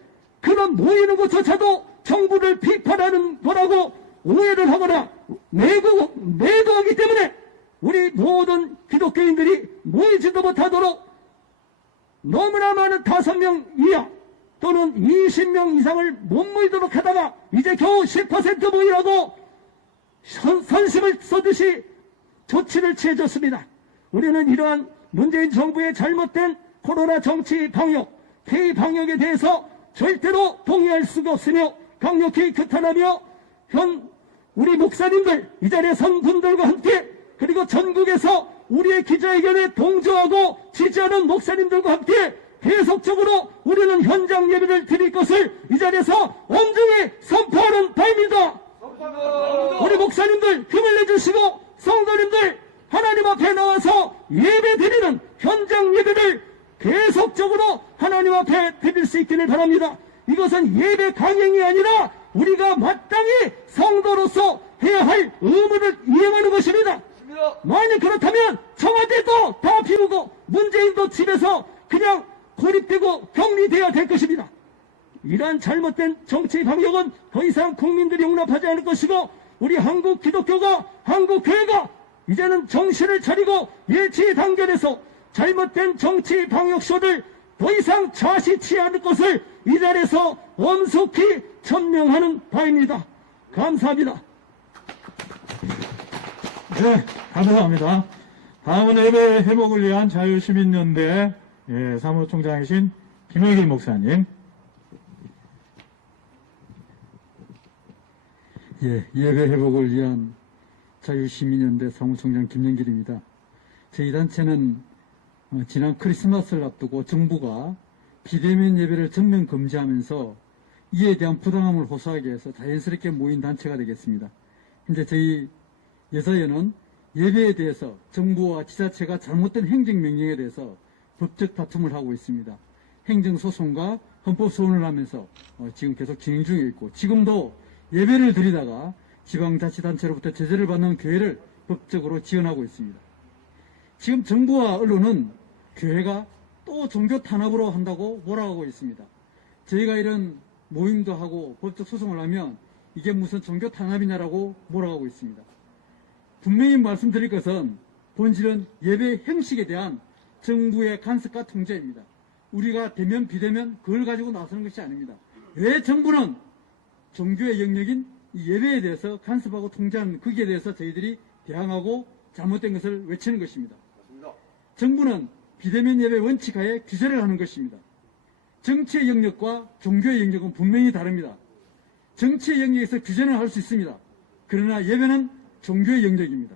그런 모이는 것조차도 정부를 비판하는 거라고 오해를 하거나 매도하기 때문에 우리 모든 기독교인들이 모이지도 못하도록 너무나 많은 5명 이하 또는 20명 이상을 못 모이도록 하다가 이제 겨우 10% 모이라고 선심을 쏘듯이 조치를 취해줬습니다. 우리는 이러한 문재인 정부의 잘못된 코로나 정치 방역, 폐위 방역에 대해서 절대로 동의할 수가 없으며 강력히 규탄하며 우리 목사님들, 이 자리에 선 분들과 함께 그리고 전국에서 우리의 기자회견에 동조하고 지지하는 목사님들과 함께 계속적으로 우리는 현장 예배를 드릴 것을 이 자리에서 엄중히 선포하는 바입니다. 우리 목사님들 힘을 내주시고 성도님들 하나님 앞에 나와서 예배 드리는 현장 예배를 계속적으로 하나님 앞에 드릴 수 있기를 바랍니다. 이것은 예배 강행이 아니라 우리가 마땅히 성도로서 해야 할 의무를 이행하는 것입니다. 만약 그렇다면 청와대도 다 비우고 문재인도 집에서 그냥 고립되고 격리되어야 될 것입니다. 이러한 잘못된 정치 방역은 더 이상 국민들이 용납하지 않을 것이고 우리 한국 기독교가 한국 교회가 이제는 정신을 차리고 예치 단결해서 잘못된 정치 방역쇼를 더 이상 자시치 않을 것을 이 자리에서 엄숙히 천명하는 바입니다. 감사합니다. 네, 감사합니다. 다음은 예배 회복을 위한 자유시민연대 사무총장이신 김영길 목사님. 예배 회복을 위한 자유시민연대 사무총장 김영길입니다. 저희 단체는 지난 크리스마스를 앞두고 정부가 비대면 예배를 전면 금지하면서 이에 대한 부당함을 호소하기 위해서 자연스럽게 모인 단체가 되겠습니다. 현재 저희 예사위원은 예배에 대해서 정부와 지자체가 잘못된 행정명령에 대해서 법적 다툼을 하고 있습니다. 행정소송과 헌법소원을 하면서 지금 계속 진행 중에 있고 지금도 예배를 드리다가 지방자치단체로부터 제재를 받는 교회를 법적으로 지원하고 있습니다. 지금 정부와 언론은 교회가 또 종교 탄압으로 한다고 몰아가고 있습니다. 저희가 이런 모임도 하고 법적 소송을 하면 이게 무슨 종교 탄압이냐라고 몰아가고 있습니다. 분명히 말씀드릴 것은 본질은 예배 형식에 대한 정부의 간섭과 통제입니다. 우리가 대면 비대면 그걸 가지고 나서는 것이 아닙니다. 왜 정부는 종교의 영역인 예배에 대해서 간섭하고 통제하는 거기에 대해서 저희들이 대항하고 잘못된 것을 외치는 것입니다. 정부는 비대면 예배 원칙하에 규제를 하는 것입니다. 정치의 영역과 종교의 영역은 분명히 다릅니다. 정치의 영역에서 규제는 할 수 있습니다. 그러나 예배는 종교의 영역입니다.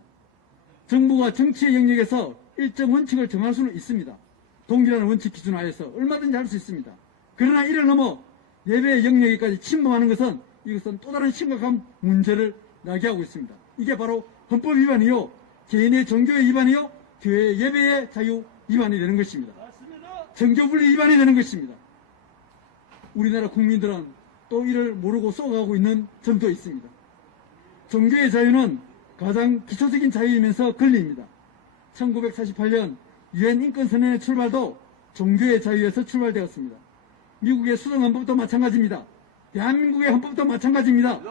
정부가 정치의 영역에서 일정 원칙을 정할 수는 있습니다. 동일한 원칙 기준 하에서 얼마든지 할 수 있습니다. 그러나 이를 넘어 예배의 영역에까지 침범하는 것은 이것은 또 다른 심각한 문제를 야기하고 있습니다. 이게 바로 헌법 위반이요, 개인의 종교의 위반이요, 교회의 예배의 자유 위반이 되는 것입니다. 정교분리 위반이 되는 것입니다. 우리나라 국민들은 또 이를 모르고 쏘가고 있는 점도 있습니다. 종교의 자유는 가장 기초적인 자유이면서 권리입니다. 1948년 유엔 인권선언의 출발도 종교의 자유에서 출발되었습니다. 미국의 수정헌법도 마찬가지입니다. 대한민국의 헌법도 마찬가지입니다.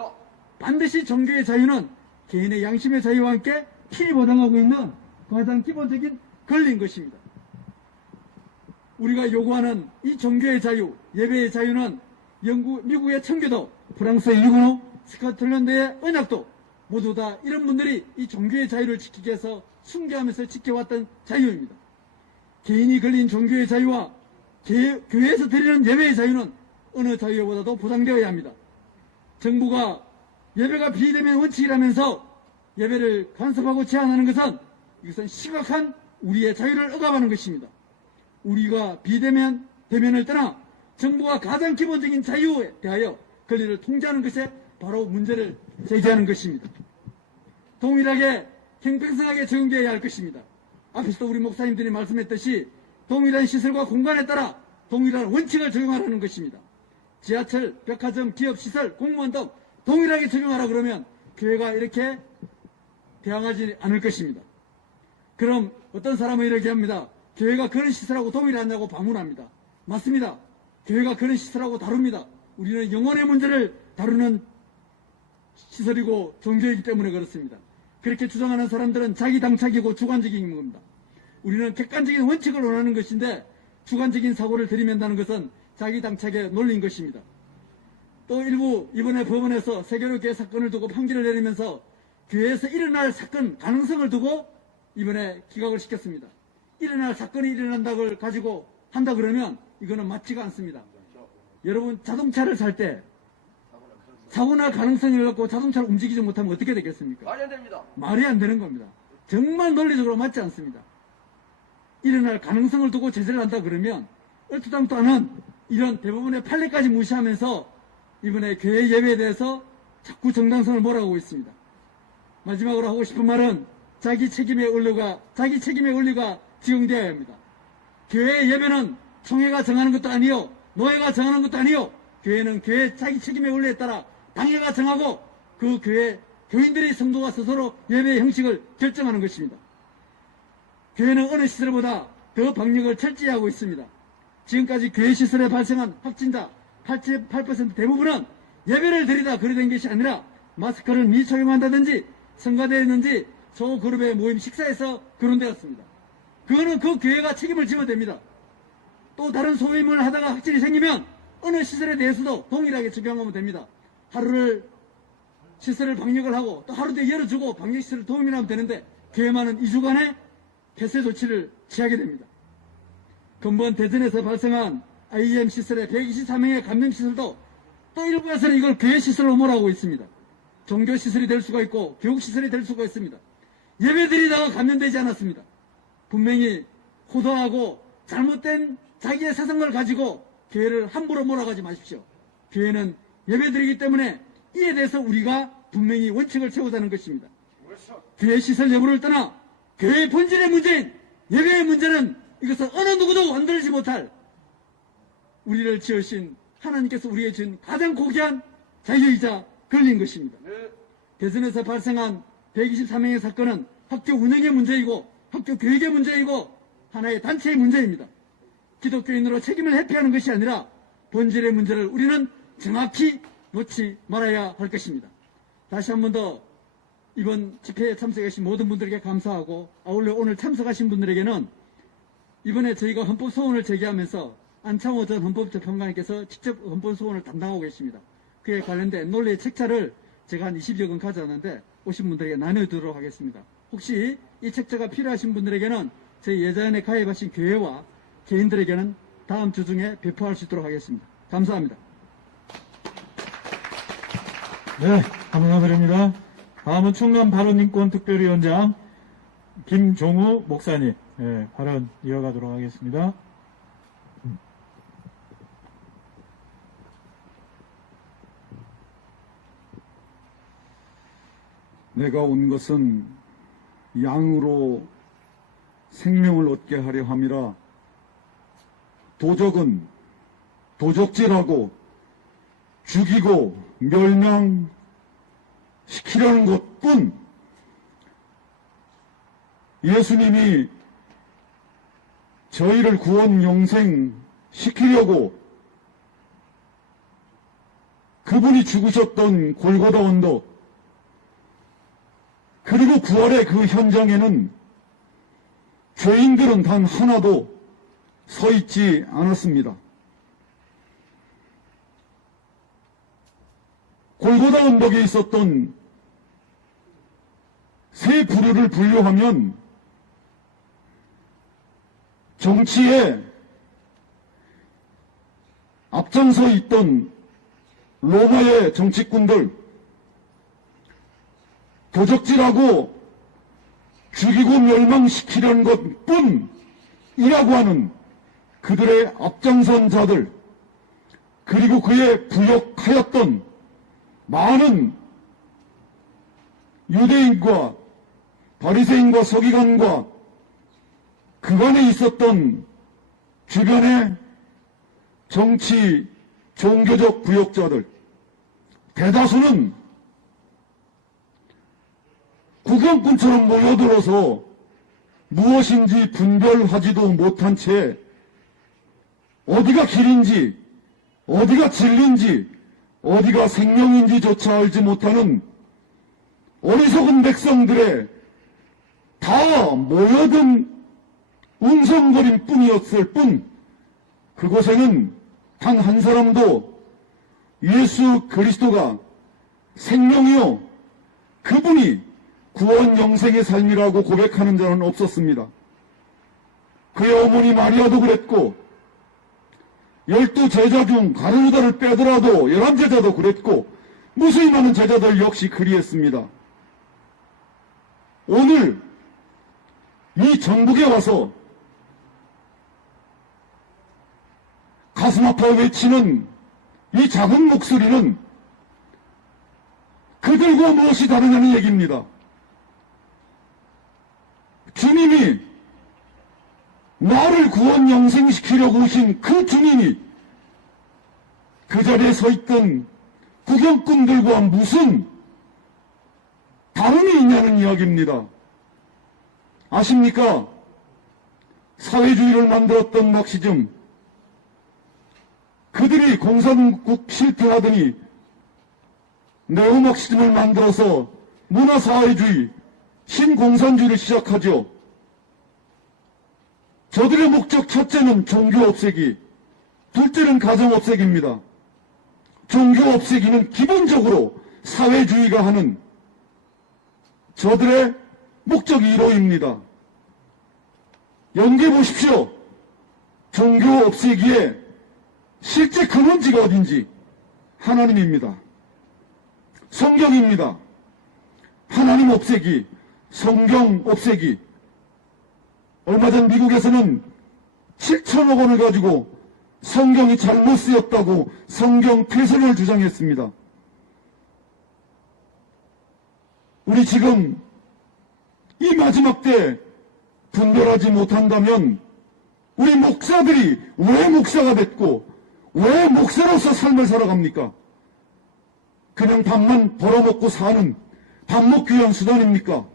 반드시 종교의 자유는 개인의 양심의 자유와 함께 필히 보장하고 있는 가장 기본적인 권리인 것입니다. 우리가 요구하는 이 종교의 자유, 예배의 자유는 미국의 청교도, 프랑스의 유그노, 스코틀랜드의 언약도 모두 다 이런 분들이 이 종교의 자유를 지키기 위해서 순교하면서 지켜왔던 자유입니다. 개인이 걸린 종교의 자유와 교회에서 드리는 예배의 자유는 어느 자유보다도 보장되어야 합니다. 정부가 예배가 비대면 원칙이라면서 예배를 간섭하고 제한하는 것은 이것은 심각한 우리의 자유를 억압하는 것입니다. 우리가 비대면, 대면을 떠나 정부가 가장 기본적인 자유에 대하여 권리를 통제하는 것에 바로 문제를 제기하는 것입니다. 동일하게 형평성하게 적용되어야 할 것입니다. 앞에서도 우리 목사님들이 말씀했듯이 동일한 시설과 공간에 따라 동일한 원칙을 적용하라는 것입니다. 지하철, 백화점, 기업시설, 공무원 등 동일하게 적용하라 그러면 교회가 이렇게 대항하지 않을 것입니다. 그럼 어떤 사람은 이렇게 합니다. 교회가 그런 시설하고 동일하냐고 반문합니다. 맞습니다. 교회가 그런 시설하고 다릅니다. 우리는 영혼의 문제를 다루는 시설이고 종교이기 때문에 그렇습니다. 그렇게 주장하는 사람들은 자기 당착이고 주관적인 겁니다. 우리는 객관적인 원칙을 원하는 것인데 주관적인 사고를 들이맨다는 것은 자기 당착에 놀린 것입니다. 또 일부 이번에 법원에서 세계로교회 사건을 두고 판결을 내리면서 교회에서 일어날 사건 가능성을 두고 이번에 기각을 시켰습니다. 일어날 사건이 일어난다고 가지고 한다 그러면 이거는 맞지가 않습니다. 여러분 자동차를 살 때 사고날 가능성을 갖고 자동차를 움직이지 못하면 어떻게 되겠습니까? 말이 안 됩니다. 말이 안 되는 겁니다. 정말 논리적으로 맞지 않습니다. 일어날 가능성을 두고 제재를 한다 그러면 얼토당토 않은 이런 대부분의 판례까지 무시하면서 이번에 교회 예배에 대해서 자꾸 정당성을 몰아가고 있습니다. 마지막으로 하고 싶은 말은 자기 책임의 원리가 적용되어야 합니다. 교회 예배는 총회가 정하는 것도 아니요, 노회가 정하는 것도 아니요, 교회는 교회 자기 책임의 원리에 따라 당회가 정하고 그 교회 교인들이 성도가 스스로 예배의 형식을 결정하는 것입니다. 교회는 어느 시설보다 더 방역을 철저히 하고 있습니다. 지금까지 교회 시설에 발생한 확진자 88% 대부분은 예배를 드리다 거리된 것이 아니라 마스크를 미착용한다든지 성가대였는지 소그룹의 모임 식사에서 거론되었습니다. 그거는 그 교회가 책임을 지어야 됩니다. 또 다른 소임을 하다가 확진이 생기면 어느 시설에 대해서도 동일하게 적용하면 됩니다. 하루를 시설을 방역을 하고 또 하루 뒤에 열어주고 방역시설을 도움이라면 되는데 교회만은 2주간의 폐쇄 조치를 취하게 됩니다. 근본 대전에서 발생한 IEM 시설의 124명의 감염시설도 또 일부에서는 이걸 교회시설로 몰아오고 있습니다. 종교시설이 될 수가 있고 교육시설이 될 수가 있습니다. 예배드리다가 감염되지 않았습니다. 분명히 호도하고 잘못된 자기의 사상을 가지고 교회를 함부로 몰아가지 마십시오. 교회는 예배드리기 때문에 이에 대해서 우리가 분명히 원칙을 세우자는 것입니다. 교회 시설 여부를 떠나 교회의 본질의 문제인 예배의 문제는 이것은 어느 누구도 흔들지 못할 우리를 지으신 하나님께서 우리에게 준 가장 고귀한 자유이자 권리인 것입니다. 대전에서 발생한 123명의 사건은 학교 운영의 문제이고 학교 교육의 문제이고 하나의 단체의 문제입니다. 기독교인으로 책임을 회피하는 것이 아니라 본질의 문제를 우리는 정확히 놓지 말아야 할 것입니다. 다시 한 번 더 이번 집회에 참석하신 모든 분들에게 감사하고 아울러 오늘 참석하신 분들에게는 이번에 저희가 헌법소원을 제기하면서 안창호 전 헌법재판관님께서 직접 헌법소원을 담당하고 계십니다. 그에 관련된 논리의 책자를 제가 한 20여 권 가져왔는데 오신 분들에게 나눠드리도록 하겠습니다. 혹시 이 책자가 필요하신 분들에게는 저희 예전에 가입하신 교회와 개인들에게는 다음 주 중에 배포할 수 있도록 하겠습니다. 감사합니다. 네, 감사드립니다. 다음은 충남 발언인권 특별위원장 김종우 목사님 발언 이어가도록 하겠습니다. 내가 온 것은 양으로 생명을 얻게 하려 함이라. 도적은 도적질하고 죽이고 멸망시키려는 것뿐. 예수님이 저희를 구원 영생시키려고 그분이 죽으셨던 골고다 언덕 그리고 부활의 그 현장에는 죄인들은 단 하나도 서 있지 않았습니다. 골고다 언덕에 있었던 세 부류를 분류하면 정치에 앞장서 있던 로마의 정치꾼들, 도적질하고 죽이고 멸망시키려는 것뿐이라고 하는 그들의 앞장선 자들, 그리고 그에 부역하였던 많은 유대인과 바리새인과 서기관과 그간에 있었던 주변의 정치, 종교적 부역자들, 대다수는 구경꾼처럼 모여들어서 무엇인지 분별하지도 못한 채 어디가 길인지, 어디가 진리인지, 어디가 생명인지조차 알지 못하는 어리석은 백성들의 다 모여든 웅성거림 뿐이었을 뿐, 그곳에는 단 한 사람도 예수 그리스도가 생명이요, 그분이 구원 영생의 삶이라고 고백하는 자는 없었습니다. 그의 어머니 마리아도 그랬고, 12제자 중 가룟유다를 빼더라도 11제자도 그랬고, 무수히 많은 제자들 역시 그리했습니다. 오늘 이 전국에 와서 가슴 아파 외치는 이 작은 목소리는 그들과 무엇이 다르냐는 얘기입니다. 주님이 나를 구원 영생시키려고 오신 그 주님이 그 자리에 서 있던 구경꾼들과 무슨 다름이 있냐는 이야기입니다. 아십니까? 사회주의를 만들었던 막시즘, 그들이 공산국 실패하더니 네오막시즘을 만들어서 문화사회주의, 신공산주의를 시작하죠. 저들의 목적 첫째는 종교 없애기, 둘째는 가정 없애기입니다. 종교 없애기는 기본적으로 사회주의가 하는 저들의 목적 1호입니다. 연구해 보십시오. 종교 없애기에 실제 근원지가 어딘지 하나님입니다. 성경입니다. 하나님 없애기, 성경 없애기. 얼마 전 미국에서는 7천억 원을 가지고 성경이 잘못 쓰였다고 성경 폐쇄를 주장했습니다. 우리 지금 이 마지막 때 분별하지 못한다면 우리 목사들이 왜 목사가 됐고 왜 목사로서 삶을 살아갑니까? 그냥 밥만 벌어먹고 사는 밥 먹기 위한 수단입니까?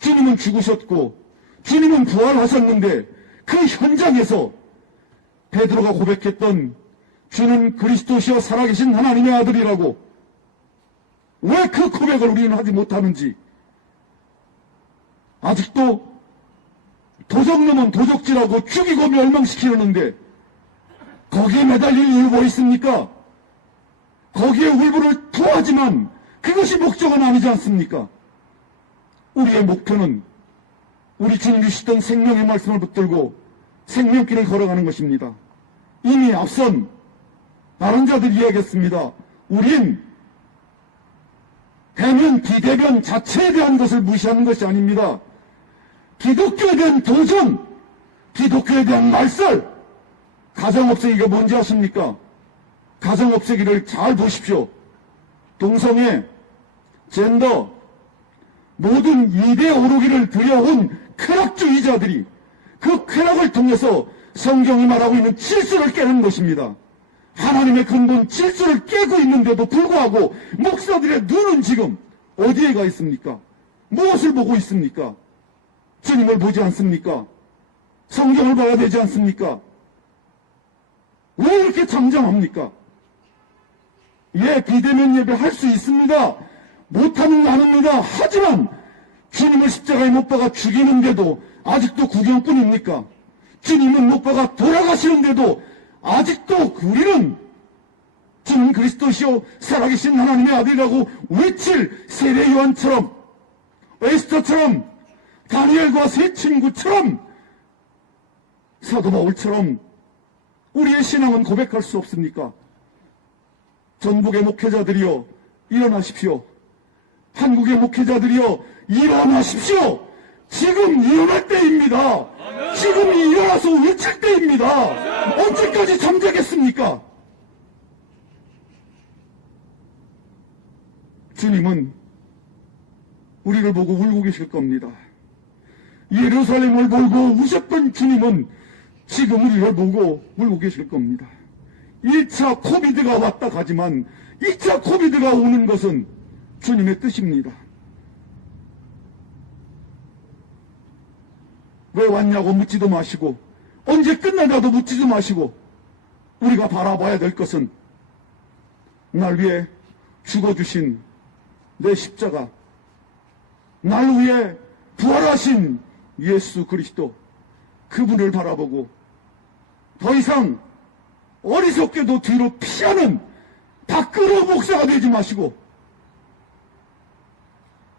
주님은 죽으셨고 주님은 부활하셨는데 그 현장에서 베드로가 고백했던 주는 그리스도시여 살아계신 하나님의 아들이라고 왜 그 고백을 우리는 하지 못하는지, 아직도 도적놈은 도적질하고 죽이고 멸망시키려는데 거기에 매달릴 이유 뭐 있습니까? 거기에 울분을 토하지만 그것이 목적은 아니지 않습니까? 우리의 목표는 우리 주님 주시던 생명의 말씀을 붙들고 생명길을 걸어가는 것입니다. 이미 앞선 다른 자들이 이야기했습니다. 우린 대면, 비대면 자체에 대한 것을 무시하는 것이 아닙니다. 기독교에 대한 도전, 기독교에 대한 말살, 가정 없애기가 뭔지 아십니까? 가정 없애기를 잘 보십시오. 동성애, 젠더, 모든 이대 오르기를 들여온 쾌락주의자들이 그 쾌락을 통해서 성경이 말하고 있는 질서를 깨는 것입니다. 하나님의 근본 질서를 깨고 있는데도 불구하고 목사들의 눈은 지금 어디에 가 있습니까? 무엇을 보고 있습니까? 주님을 보지 않습니까? 성경을 봐야 되지 않습니까? 왜 이렇게 잠잠합니까? 예, 비대면 예배 할 수 있습니다. 못하는 거 아닙니다. 하지만 주님을 십자가에 못 박아 죽이는데도 아직도 구경꾼입니까? 주님은 못 박아 돌아가시는데도 아직도 우리는 주는 그리스도시요 살아계신 하나님의 아들이라고 외칠 세례 요한처럼, 에스더처럼, 다니엘과 세 친구처럼, 사도 바울처럼 우리의 신앙은 고백할 수 없습니까? 전국의 목회자들이여 일어나십시오. 한국의 목회자들이여 일어나십시오. 지금 일어날 때입니다. 지금 일어나서 외칠 때입니다. 언제까지 잠자겠습니까? 주님은 우리를 보고 울고 계실 겁니다. 예루살렘을 보고 우셨던 주님은 지금 우리를 보고 울고 계실 겁니다. 1차 코비드가 왔다 가지만 2차 코비드가 오는 것은 주님의 뜻입니다. 왜 왔냐고 묻지도 마시고 언제 끝나냐도 묻지도 마시고 우리가 바라봐야 될 것은 날 위해 죽어주신 내 십자가, 날 위해 부활하신 예수 그리스도, 그분을 바라보고 더 이상 어리석게도 뒤로 피하는 밖으로 목사가 되지 마시고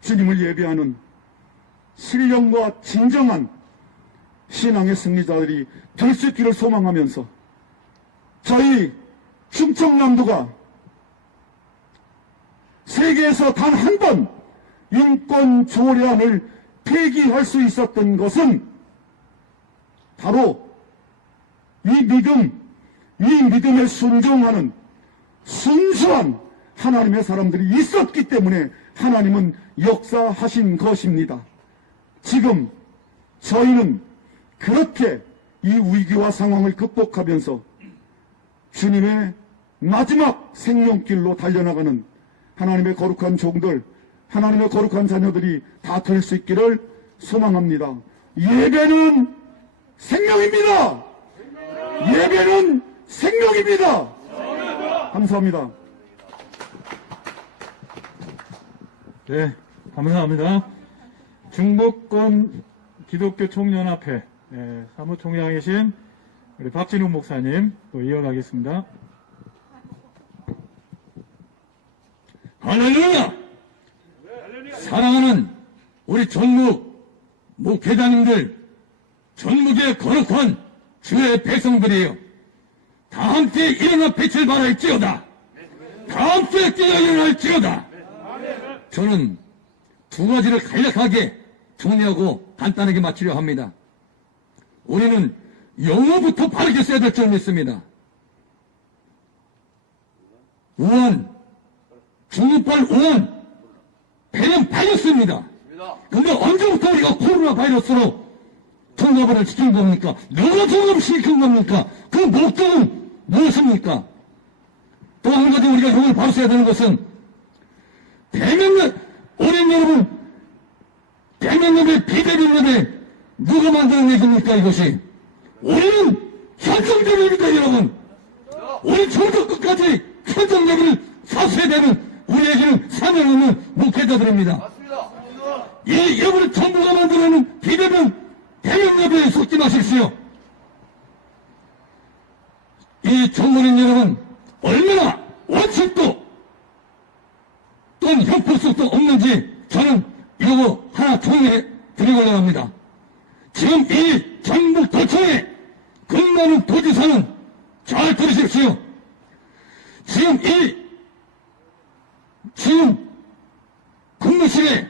주님을 예배하는 신령과 진정한 신앙의 승리자들이 될 수 있기를 소망하면서 저희 충청남도가 세계에서 단 한 번 인권 조례안을 폐기할 수 있었던 것은 바로 이 믿음에 순종하는 순수한 하나님의 사람들이 있었기 때문에 하나님은 역사하신 것입니다. 지금 저희는 그렇게 이 위기와 상황을 극복하면서 주님의 마지막 생명길로 달려나가는 하나님의 거룩한 종들, 하나님의 거룩한 자녀들이 다 될 수 있기를 소망합니다. 예배는 생명입니다. 예배는 생명입니다. 감사합니다. 네, 감사합니다. 중부권 기독교 총연합회 사무총장이신 우리 박진욱 목사님 또 이어가겠습니다. 할렐루야! 사랑하는 우리 전국 목회자님들, 전국의 거룩한 주의 백성들이에요. 다 함께 일어나 빛을 발할지어다. 다 함께 뛰어 일어날지어다. 저는 두 가지를 간략하게 정리하고 간단하게 마치려 합니다. 우리는 영어부터 바르게 써야 될 줄 믿습니다. 우한, 중국발 우한, 배는 바이러스입니다. 근데 언제부터 우리가 코로나 바이러스로 통합을 시킨 겁니까? 누가 통합시킨 겁니까? 그 목적은 무엇입니까? 또 한 가지 우리가 용을 바로 써야 되는 것은 어린 여러분, 대면협의 비대면협에 누가 만드는 얘기입니까, 이것이? 우리는 현정대입니다, 여러분. 우리 처음부터 끝까지 현정대를 사수해야 되는 우리에게는 사명 있는 목회자들입니다. 이 여러분의 정부가 만들어내는 비대면 대면협에 속지 마십시오. 이 정부는 여러분, 얼마나 원칙도 또는 형평성도 없는지 저는 이거 하나 정리해 드리고자 합니다. 지금 이 전북 도청에 근무하는 도지사는 잘 들으십시오. 지금 근무실에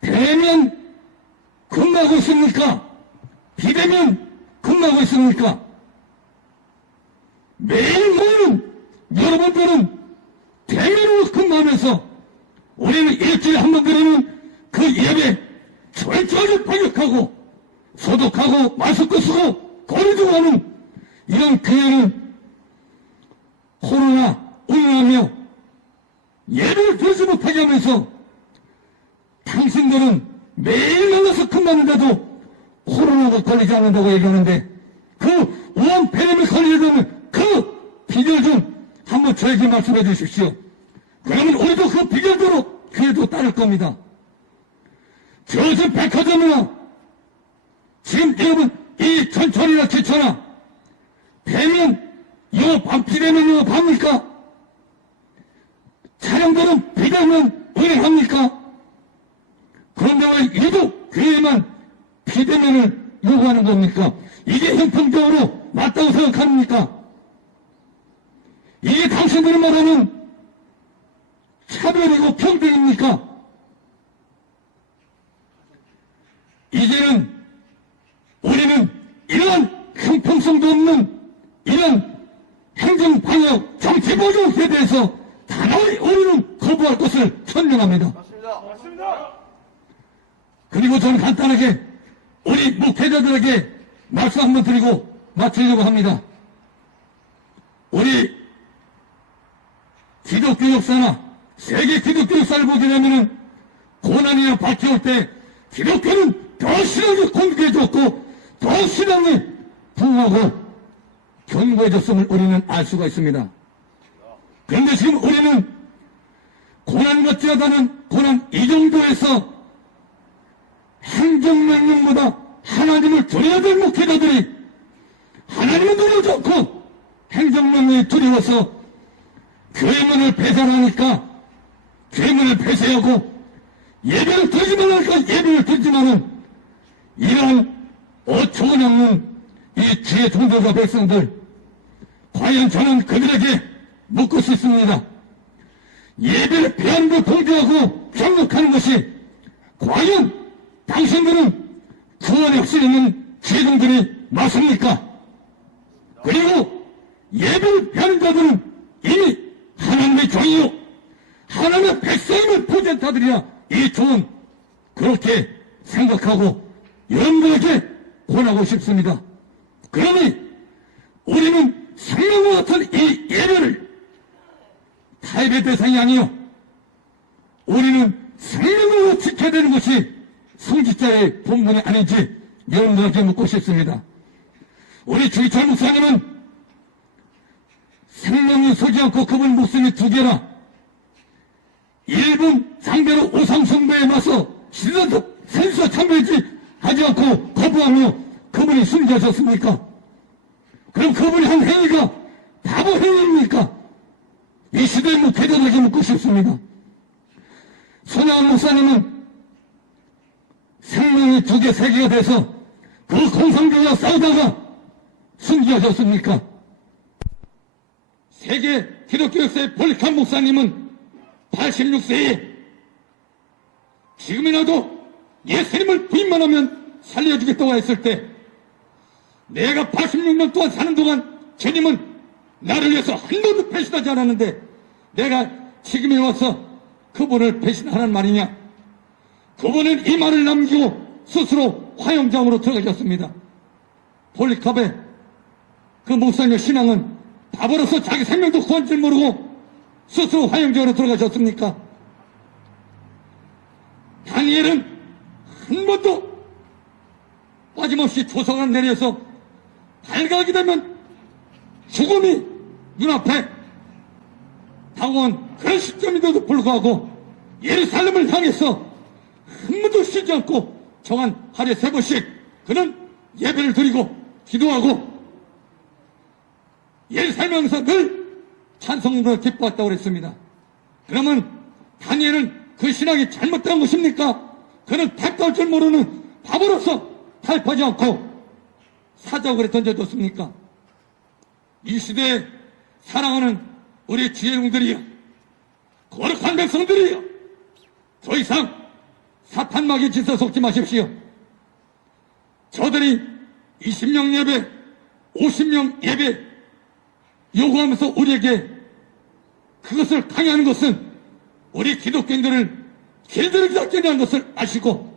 대면 근무하고 있습니까? 비대면 근무하고 있습니까? 매일 모이는 여러분들은 대면으로 근무하면서 우리는 일주일에 한 번 드리는 그 예배 철저하게 반격하고 소독하고 마스크 쓰고 거리두고 하는 이런 교회는 코로나 운영하며 예배를 드리지 못하게 하면서 당신들은 매일 만나서 근무하는데도 코로나가 걸리지 않는다고 얘기하는데 그 우한 폐렴이 걸리려면 그 비결 좀 한번 저에게 말씀해 주십시오. 그러면 우리도 그 비결대로 교회도 따를 겁니다. 저집 백화점이나 지금 여러분 이 전철이나 기차나 대면 비대면 영업합니까? 차량들은 비대면 운행합니까? 그런데 왜 유독 교회만 비대면을 요구하는 겁니까? 이게 형평적으로 맞다고 생각합니까? 이게 당신들이 말하는 차별이고 평등입니까? 이제는 우리는 이런 형평성도 없는 이런 행정방역 정치보조에 대해서 단호히 우리는 거부할 것을 천명합니다. 그리고 저는 간단하게 우리 목회자들에게 말씀 한번 드리고 마치려고 합니다. 우리 기독교 역사나 세계 기독교 역사를 보게 되면은 고난이나 박해 올 때 기독교는 더 신앙이 공개해졌고 더 신앙이 부흥하고 견고해졌음을 우리는 알 수가 있습니다. 그런데 지금 우리는 고난 같지 않다는 고난 이 정도에서 행정명령보다 하나님을 두려워야 될 목회자들이 하나님을 두려워하지 않고 행정명령이 두려워서 교회 문을 폐쇄하니까 교회 문을 폐쇄하고 예배를 드리지만 하니까 예배를 드리지만은 이러한 어처구니 없는 이 주의 종들과 백성들 과연 저는 그들에게 묻고 싶습니다. 예배를 폐하는 걸 통제하고 경력하는 것이 과연 당신들은 구원의 확신 있는 제동들이 맞습니까? 그리고 예배를 폐하는 자들은 이미 하나님의 종이요 하나님의 백성임을 포전자들이야 이 종은 그렇게 생각하고 여러분들에게 권하고 싶습니다. 그러니 우리는 생명과 같은 이 예배를 타협의 대상이 아니요 우리는 생명으로 지켜야 되는 것이 성직자의 본분이 아닌지 여러분들에게 묻고 싶습니다. 우리 주기철 목사님은 생명이 서지 않고 그분 목숨이 두 개라 일본 상대로 오상숭배에 맞서 sen수와 참배하지 하지 않고 거부하며 그분이 숨겨졌습니까? 그럼 그분이 한 행위가 바보 행위입니까? 이 시대의 목회자들에게 묻고 싶습니다. 손양원 목사님은 생명이 두 개, 세 개가 돼서 그 공산주의와 싸우다가 숨겨졌습니까? 세계 기독교 역사의 볼칸 목사님은 86세에 지금이라도 예수님을 부인만 하면 살려주겠다고 했을 때 내가 86년 동안 사는 동안 주님은 나를 위해서 한 번도 배신하지 않았는데 내가 지금에 와서 그분을 배신하는 말이냐? 그분은 이 말을 남기고 스스로 화영장으로 들어가셨습니다. 폴리캅의 그 목사님의 신앙은 바보로서 자기 생명도 구할 줄 모르고 스스로 화영장으로 들어가셨습니까? 다니엘은 한 번도 빠짐없이 조상을 내려서 발각이 되면 죽음이 눈앞에 다가온 그런 시점인데도 불구하고 예루살렘을 향해서 한 번도 쉬지 않고 정한 하루에 3번씩 그는 예배를 드리고 기도하고 예루살렘 항상 늘 찬송으로 기뻐했다고 그랬습니다. 그러면 다니엘은 그 신앙이 잘못된 것입니까? 그는 택할 줄 모르는 바보로서 타협하지 않고 사자굴에 던져줬습니까? 이 시대에 사랑하는 우리 지혜용들이여 거룩한 백성들이여 더 이상 사탄마귀 짓에 속지 마십시오. 저들이 20명 예배 50명 예배 요구하면서 우리에게 그것을 강요하는 것은 우리 기독교인들을 길들이기 작전이라는 것을 아시고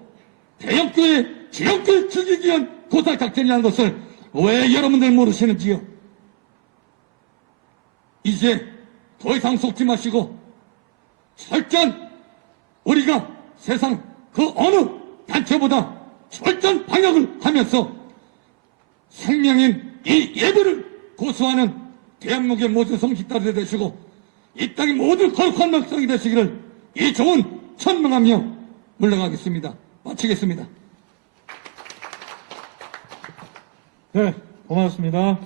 대형교회 지형교회 죽이기 위한 고살 작전이라는 것을 왜 여러분들 모르시는지요? 이제 더 이상 속지 마시고 철저한 우리가 세상 그 어느 단체보다 철저한 방역을 하면서 생명인 이 예배를 고수하는 대한민국의 모든 성직자들이 되시고 이 땅의 모든 거룩한 백성이 되시기를 이 좋은 천명하며 물러가겠습니다. 마치겠습니다. 네, 고맙습니다.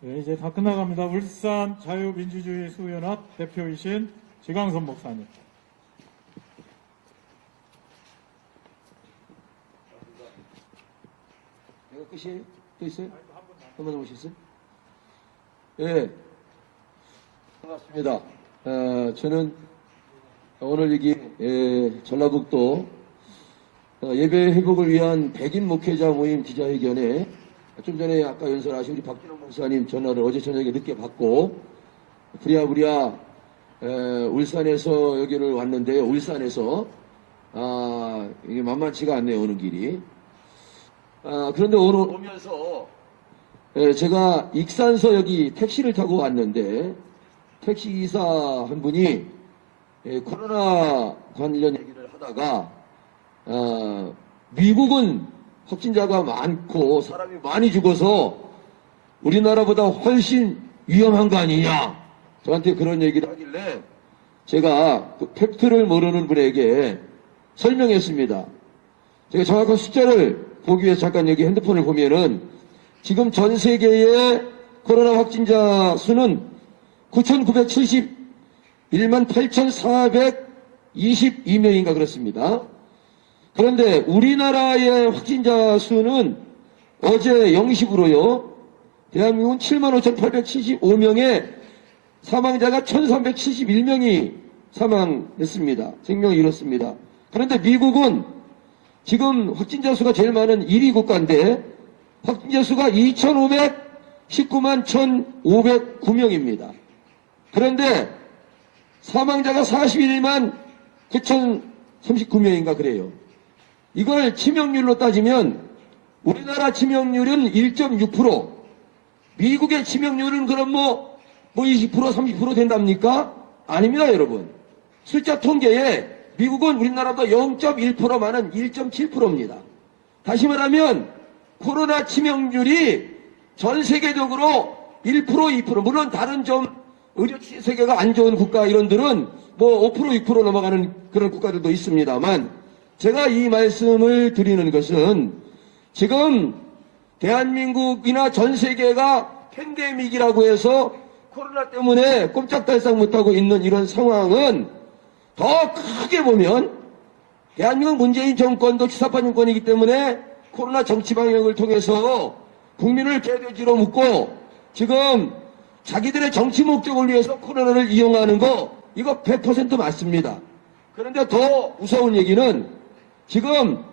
네, 이제 다 끝나갑니다. 울산 자유민주주의 수연합 대표이신 지광선 목사님. 내가 끝이에요? 또 있어요? 한 번 더 오셨어요? 예. 반갑습니다. 저는 오늘 여기 전라북도 예배 회복을 위한 백인 목회자 모임 기자회견에 좀 전에 아까 연설하신 우리 박준호 목사님 전화를 어제 저녁에 늦게 받고 부랴부랴 울산에서 여기를 왔는데요. 울산에서 이게 만만치가 않네요. 오는 길이. 그런데 오늘 오면서 제가 익산서 여기 택시를 타고 왔는데 택시기사 한 분이 코로나 관련 얘기를 하다가 미국은 확진자가 많고 사람이 많이 죽어서 우리나라보다 훨씬 위험한 거 아니냐 저한테 그런 얘기를 하길래 제가 그 팩트를 모르는 분에게 설명했습니다. 제가 정확한 숫자를 보기 위해서 잠깐 여기 핸드폰을 보면은 지금 전 세계의 코로나 확진자 수는 9,971만 8,422명인가 그렇습니다. 그런데 우리나라의 확진자 수는 어제 0시부로요. 대한민국은 75,875명에 사망자가 1,371명이 사망했습니다. 생명을 잃었습니다. 그런데 미국은 지금 확진자 수가 제일 많은 1위 국가인데 확진자 수가 2,519만 1,509명입니다. 그런데 사망자가 41만 9,039명인가 그래요. 이걸 치명률로 따지면 우리나라 치명률은 1.6%, 미국의 치명률은 그럼 뭐 20%, 30% 된답니까? 아닙니다, 여러분. 숫자 통계에 미국은 우리나라보다 0.1% 많은 1.7%입니다. 다시 말하면 코로나 치명률이 전 세계적으로 1%, 2%, 물론 다른 좀 의료 세계가 안 좋은 국가 이런들은 뭐 5%, 6% 넘어가는 그런 국가들도 있습니다만 제가 이 말씀을 드리는 것은 지금 대한민국이나 전 세계가 팬데믹이라고 해서 코로나 때문에 꼼짝달싹 못하고 있는 이런 상황은 더 크게 보면 대한민국 문재인 정권도 주사파 정권이기 때문에 코로나 정치 방역을 통해서 국민을 개돼지로 묶고 지금 자기들의 정치 목적을 위해서 코로나를 이용하는 거 이거 100% 맞습니다. 그런데 더 무서운 얘기는 지금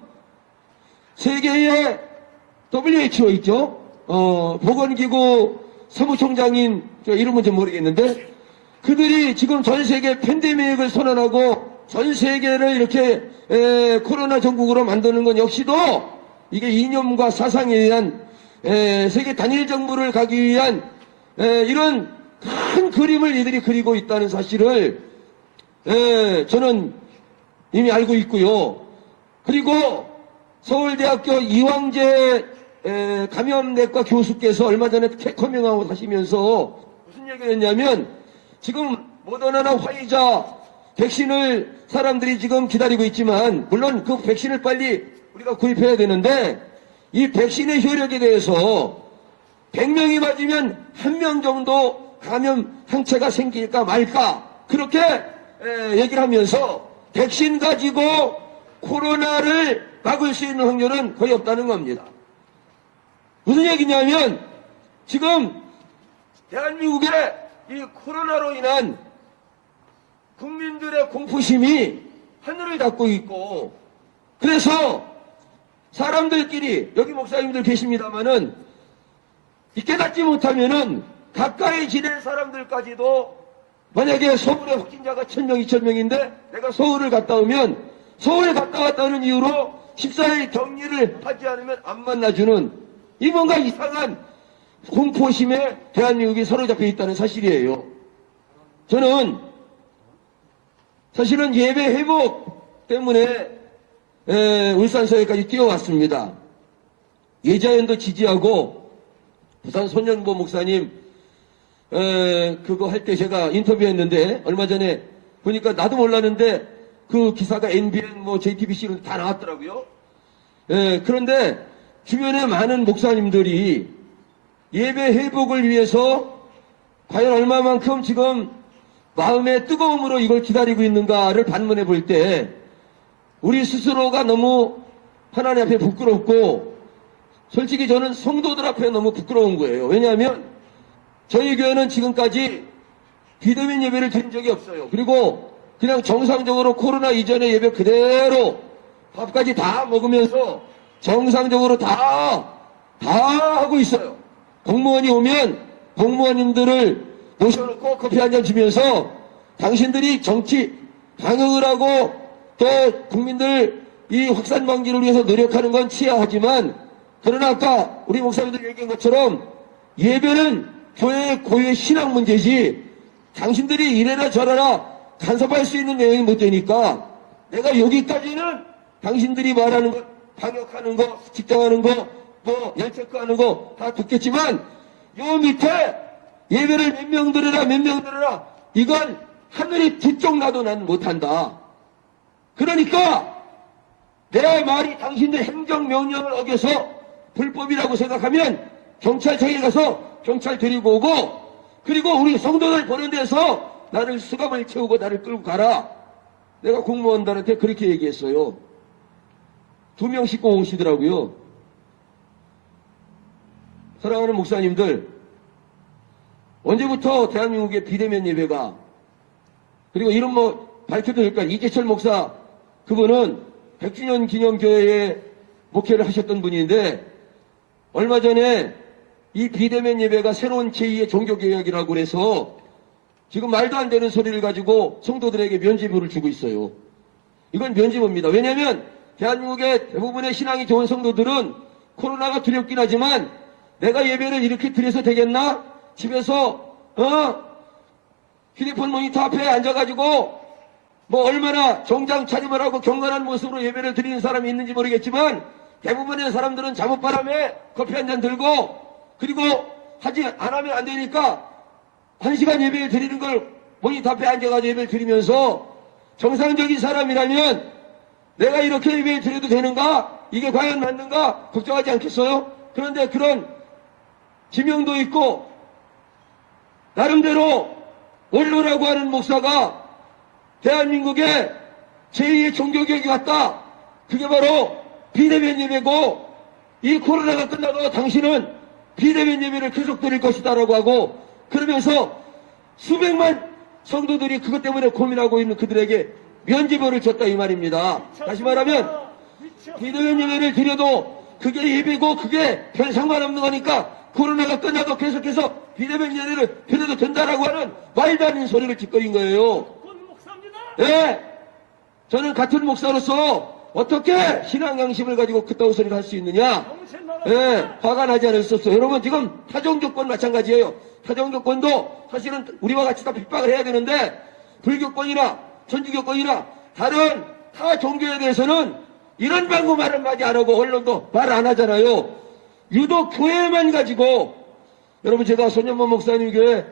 세계의 WHO 있죠? 보건기구 사무총장인 이름은 좀 모르겠는데 그들이 지금 전 세계 팬데믹을 선언하고 전 세계를 이렇게 코로나 전국으로 만드는 건 역시도 이게 이념과 사상에 의한 세계 단일 정부를 가기 위한 이런 큰 그림을 이들이 그리고 있다는 사실을 저는 이미 알고 있고요. 그리고 서울대학교 이황재 감염내과 교수께서 얼마 전에 커밍아웃 하시면서 무슨 얘기를 했냐면 지금 모더나나 화이자 백신을 사람들이 지금 기다리고 있지만 물론 그 백신을 빨리 우리가 구입해야 되는데 이 백신의 효력에 대해서 100명이 맞으면 1명 정도 감염 항체가 생길까 말까 그렇게 얘기를 하면서 백신 가지고 코로나를 막을 수 있는 확률은 거의 없다는 겁니다. 무슨 얘기냐면 지금 대한민국의 이 코로나로 인한 국민들의 공포심이 하늘을 닫고 있고 그래서 사람들끼리 여기 목사님들 계십니다마는 깨닫지 못하면은 가까이 지낸 사람들까지도 만약에 서울에 확진자가 1,000명, 2,000명인데 내가 서울을 갔다 오면 서울에 갔다 왔다는 이유로 14일 격리를 하지 않으면 안 만나주는 이 뭔가 이상한 공포심에 대한민국이 사로잡혀 있다는 사실이에요. 저는 사실은 예배 회복 때문에 울산서에까지 뛰어왔습니다. 예자연도 지지하고 부산 소년보 목사님 그거 할 때 제가 인터뷰했는데 얼마 전에 보니까 나도 몰랐는데 그 기사가 NBN 뭐 JTBC로 다 나왔더라고요. 그런데 주변에 많은 목사님들이 예배 회복을 위해서 과연 얼마만큼 지금 마음의 뜨거움으로 이걸 기다리고 있는가를 반문해 볼 때 우리 스스로가 너무 하나님 앞에 부끄럽고 솔직히 저는 성도들 앞에 너무 부끄러운 거예요. 왜냐하면 저희 교회는 지금까지 비대면 예배를 드린 적이 없어요. 그리고 그냥 정상적으로 코로나 이전의 예배 그대로 밥까지 다 먹으면서 정상적으로 다 하고 있어요. 공무원이 오면 공무원님들을 모셔놓고 커피 한잔 주면서 당신들이 정치 방역을 하고 또 국민들 이 확산 방지를 위해서 노력하는 건 치하하지만, 그러나 아까 우리 목사님들 얘기한 것처럼 예배는 교회의 고유의 신앙 문제지 당신들이 이래라 저래라 간섭할 수 있는 내용이 못 되니까, 내가 여기까지는 당신들이 말하는 것, 방역하는 거, 직장하는 거, 뭐 열체크하는 거 다 듣겠지만, 요 밑에 예배를 몇 명 들으라 이건 하늘이 두 쪽 나도 나는 못한다. 그러니까 내 말이 당신들 행정명령을 어겨서 불법이라고 생각하면 경찰청에 가서 경찰 데리고 오고, 그리고 우리 성도들 보는 데서 나를 수갑을 채우고 나를 끌고 가라. 내가 공무원들한테 그렇게 얘기했어요. 2명씩 꼭 오시더라고요. 사랑하는 목사님들, 언제부터 대한민국의 비대면 예배가, 그리고 이름 뭐 밝혀도 될까? 이재철 목사, 그분은 100주년 기념교회에 목회를 하셨던 분인데, 얼마 전에 이 비대면 예배가 새로운 제2의 종교개혁이라고 그래서 지금 말도 안 되는 소리를 가지고 성도들에게 면죄부를 주고 있어요. 이건 면죄부입니다. 왜냐하면 대한민국의 대부분의 신앙이 좋은 성도들은 코로나가 두렵긴 하지만 내가 예배를 이렇게 드려서 되겠나? 집에서 휴대폰 모니터 앞에 앉아가지고 뭐 얼마나 정장 차림을 하고 경건한 모습으로 예배를 드리는 사람이 있는지 모르겠지만, 대부분의 사람들은 잠옷바람에 커피 한 잔 들고, 그리고 안 하면 안 되니까 1시간 예배를 드리는 걸 모니터 앞에 앉아가지고 예배를 드리면서, 정상적인 사람이라면 내가 이렇게 예배를 드려도 되는가? 이게 과연 맞는가? 걱정하지 않겠어요? 그런데 그런 지명도 있고 나름대로 원로라고 하는 목사가 대한민국의 제2의 종교개혁이 왔다. 그게 바로 비대면 예배고, 이 코로나가 끝나고 당신은 비대면 예배를 계속 드릴 것이다라고 하고, 그러면서 수백만 성도들이 그것 때문에 고민하고 있는 그들에게 면죄부를 줬다 이 말입니다. 다시 말하면 비대면 예배를 드려도 그게 예배고 그게 별 상관없는 거니까 코로나가 끝나도 계속해서 비대면 예배를 드려도 된다라고 하는 말도 안 되는 소리를 짓거린 거예요. 네, 저는 같은 목사로서 어떻게 신앙 양심을 가지고 그따위 소리를 할 수 있느냐? 네, 화가 나지 않을 수 없어요. 여러분, 지금 타종교권 마찬가지예요. 타종교권도 사실은 우리와 같이 다 핍박을 해야 되는데, 불교권이나 천주교권이나 다른 타 종교에 대해서는 이런 방구 말을 많이 안 하고 언론도 말 안 하잖아요. 유독 교회만 가지고, 여러분, 제가 손현범 목사님 교회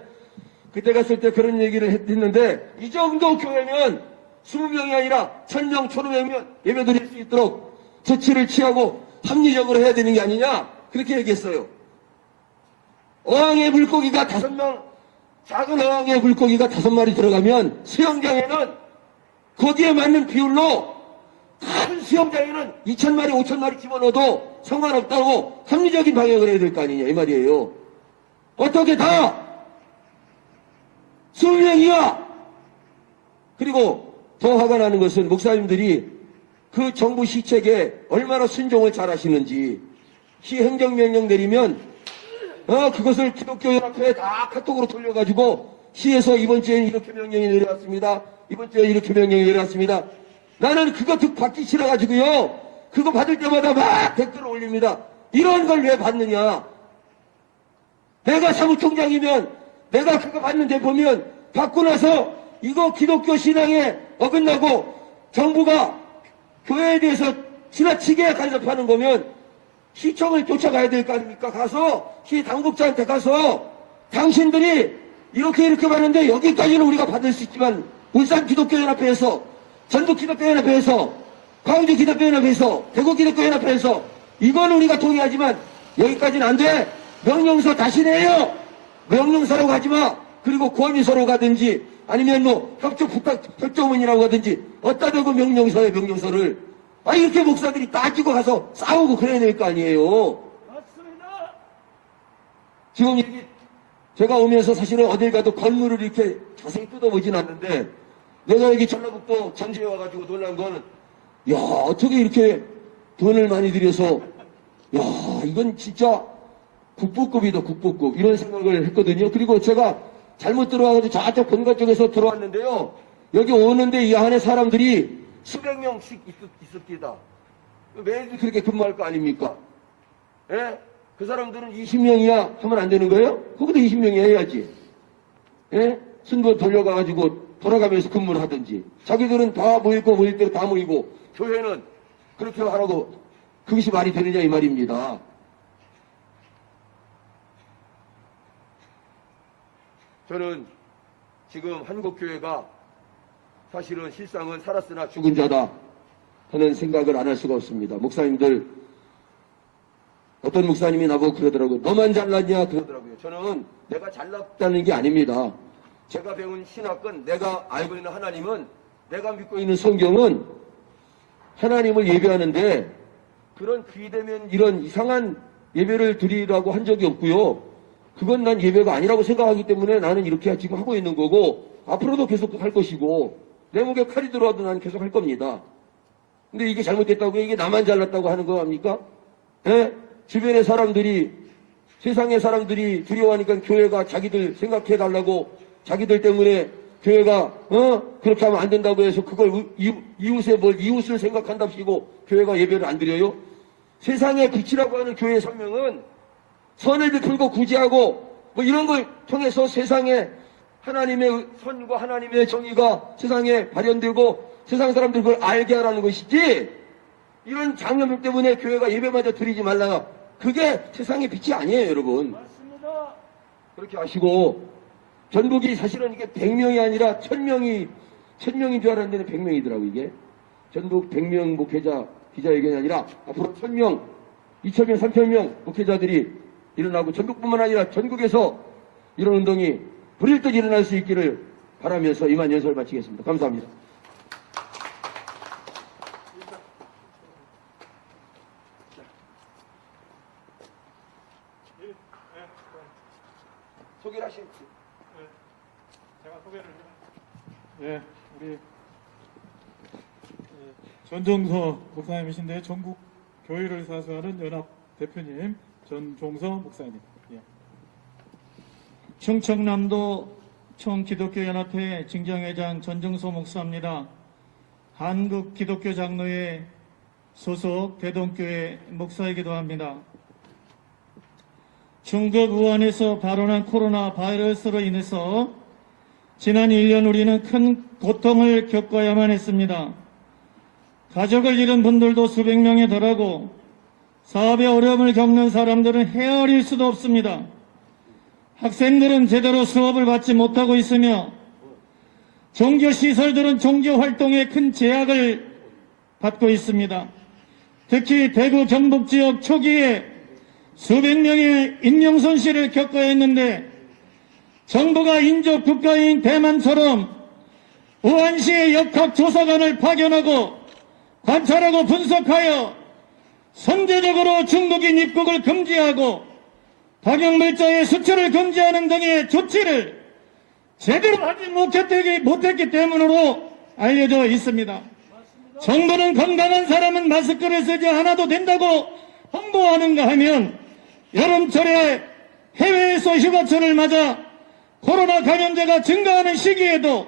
그때 갔을 때 그런 얘기를 했는데, 이 정도 교회면 20명이 아니라 1000명, 1500명 예배 드릴 수 있도록 조치를 취하고 합리적으로 해야 되는 게 아니냐, 그렇게 얘기했어요. 어항에 물고기가 5명, 작은 어항에 물고기가 5마리 들어가면 수영장에는 거기에 맞는 비율로 큰 수영장에는 2000마리, 5000마리 집어넣어도 상관없다고 합리적인 방역을 해야 될 거 아니냐 이 말이에요. 어떻게 다 20명이야. 그리고 더 화가 나는 것은 목사님들이 그 정부 시책에 얼마나 순종을 잘 하시는지, 시 행정명령 내리면 그것을 기독교연합회에 다 카톡으로 돌려가지고 시에서 이번 주에는 이렇게 명령이 내려왔습니다. 이번 주에 이렇게 명령이 내려왔습니다. 나는 그거 받기 싫어가지고요, 그거 받을 때마다 막 댓글을 올립니다. 이런 걸 왜 받느냐? 내가 사무총장이면 내가 그거 받는데 보면 받고 나서 이거 기독교 신앙에 어긋나고 정부가 교회에 대해서 지나치게 간섭하는 거면 시청을 쫓아가야 될 거 아닙니까? 가서 시 당국자한테 가서 당신들이 이렇게 받는데 여기까지는 우리가 받을 수 있지만 울산 기독교연합회에서, 전북 기독교연합회에서, 광주 기독교연합회에서, 대구 기독교연합회에서 이거는 우리가 동의하지만 여기까지는 안 돼. 명령서 다시 내요. 명령서로 가지 마. 그리고 권위서로 가든지 아니면 뭐 협조 부탁 협조문이라고 하든지 어디다 대고 명령서에 명령서를 이렇게 목사들이 따지고 가서 싸우고 그래야 될 거 아니에요. 맞습니다. 지금 제가 오면서 사실은 어딜 가도 건물을 이렇게 자세히 뜯어보진 않는데, 내가 여기 전라북도 전주에 와가지고 놀란 거는, 야, 어떻게 이렇게 돈을 많이 들여서, 야, 이건 진짜 국보급이다, 국보급. 이런 생각을 했거든요. 그리고 제가 잘못 들어와가지고 저쪽 본가 쪽에서 들어왔는데요. 여기 오는데 이 안에 사람들이 수백 명씩 있었기다. 매일 그렇게 근무할 거 아닙니까? 예? 그 사람들은 20명이야 하면 안 되는 거예요? 거기도 20명이 해야지. 예? 순번 돌려가가지고 돌아가면서 근무를 하든지. 자기들은 다 모일 거 모일 대로 다 모이고, 교회는 그렇게 하라고, 그것이 말이 되느냐 이 말입니다. 저는 지금 한국교회가 사실은 실상은 살았으나 죽은 자다 하는 생각을 안 할 수가 없습니다. 목사님들, 어떤 목사님이 나보고 그러더라고요. 너만 잘났냐 그러더라고요. 저는 내가 잘났다는 게 아닙니다. 제가 배운 신학은, 내가 알고 있는 하나님은, 내가 믿고 있는 성경은 하나님을 예배하는데 그런 비대면 이런 이상한 예배를 드리라고 한 적이 없고요. 그건 난 예배가 아니라고 생각하기 때문에 나는 이렇게 지금 하고 있는 거고, 앞으로도 계속 할 것이고, 내 목에 칼이 들어와도 나는 계속 할 겁니다. 근데 이게 잘못됐다고, 이게 나만 잘났다고 하는 거 아닙니까? 예? 주변의 사람들이, 세상의 사람들이 두려워하니까 교회가 자기들 생각해 달라고, 자기들 때문에 교회가 그렇게 하면 안 된다고 해서 그걸 이웃을 생각한답시고 교회가 예배를 안 드려요? 세상의 빛이라고 하는 교회의 설명은 선을 베풀고 구제하고 뭐 이런 걸 통해서 세상에 하나님의 선과 하나님의 정의가 세상에 발현되고 세상 사람들이 그걸 알게 하라는 것이지, 이런 장염 때문에 교회가 예배마저 드리지 말라, 그게 세상의 빛이 아니에요, 여러분. 맞습니다. 그렇게 아시고, 전북이 사실은 이게 100명이 아니라 1000명인 줄 알았는데 100명이더라고, 이게. 전북 100명 목회자 기자회견이 아니라 앞으로 1000명, 2000명, 3000명 목회자들이 일어나고, 전북뿐만 아니라 전국에서 이런 운동이 불일 듯 일어날 수 있기를 바라면서 이만 연설을 마치겠습니다. 감사합니다. 소개를 하시죠. 제가 소개를 예, 우리 전종서 목사님이신데 전국 교회를 사수하는 연합 대표님 전종서 목사님. 예. 충청남도 총기독교연합회 징정회장 전종서 목사입니다. 한국기독교장로회 소속 대동교회 목사이기도 합니다. 중국 우한에서 발원한 코로나 바이러스로 인해서 지난 1년 우리는 큰 고통을 겪어야만 했습니다. 가족을 잃은 분들도 수백 명에 달하고 사업에 어려움을 겪는 사람들은 헤아릴 수도 없습니다. 학생들은 제대로 수업을 받지 못하고 있으며 종교시설들은 종교활동에 큰 제약을 받고 있습니다. 특히 대구 경북 지역 초기에 수백 명의 인명손실을 겪어야 했는데 정부가 인접 국가인 대만처럼 우한시의 역학조사관을 파견하고 관찰하고 분석하여 선제적으로 중국인 입국을 금지하고 방역물자의 수출을 금지하는 등의 조치를 제대로 하지 못했기 때문으로 알려져 있습니다. 정부는 건강한 사람은 마스크를 쓰지 않아도 된다고 홍보하는가 하면 여름철에 해외에서 휴가철을 맞아 코로나 감염자가 증가하는 시기에도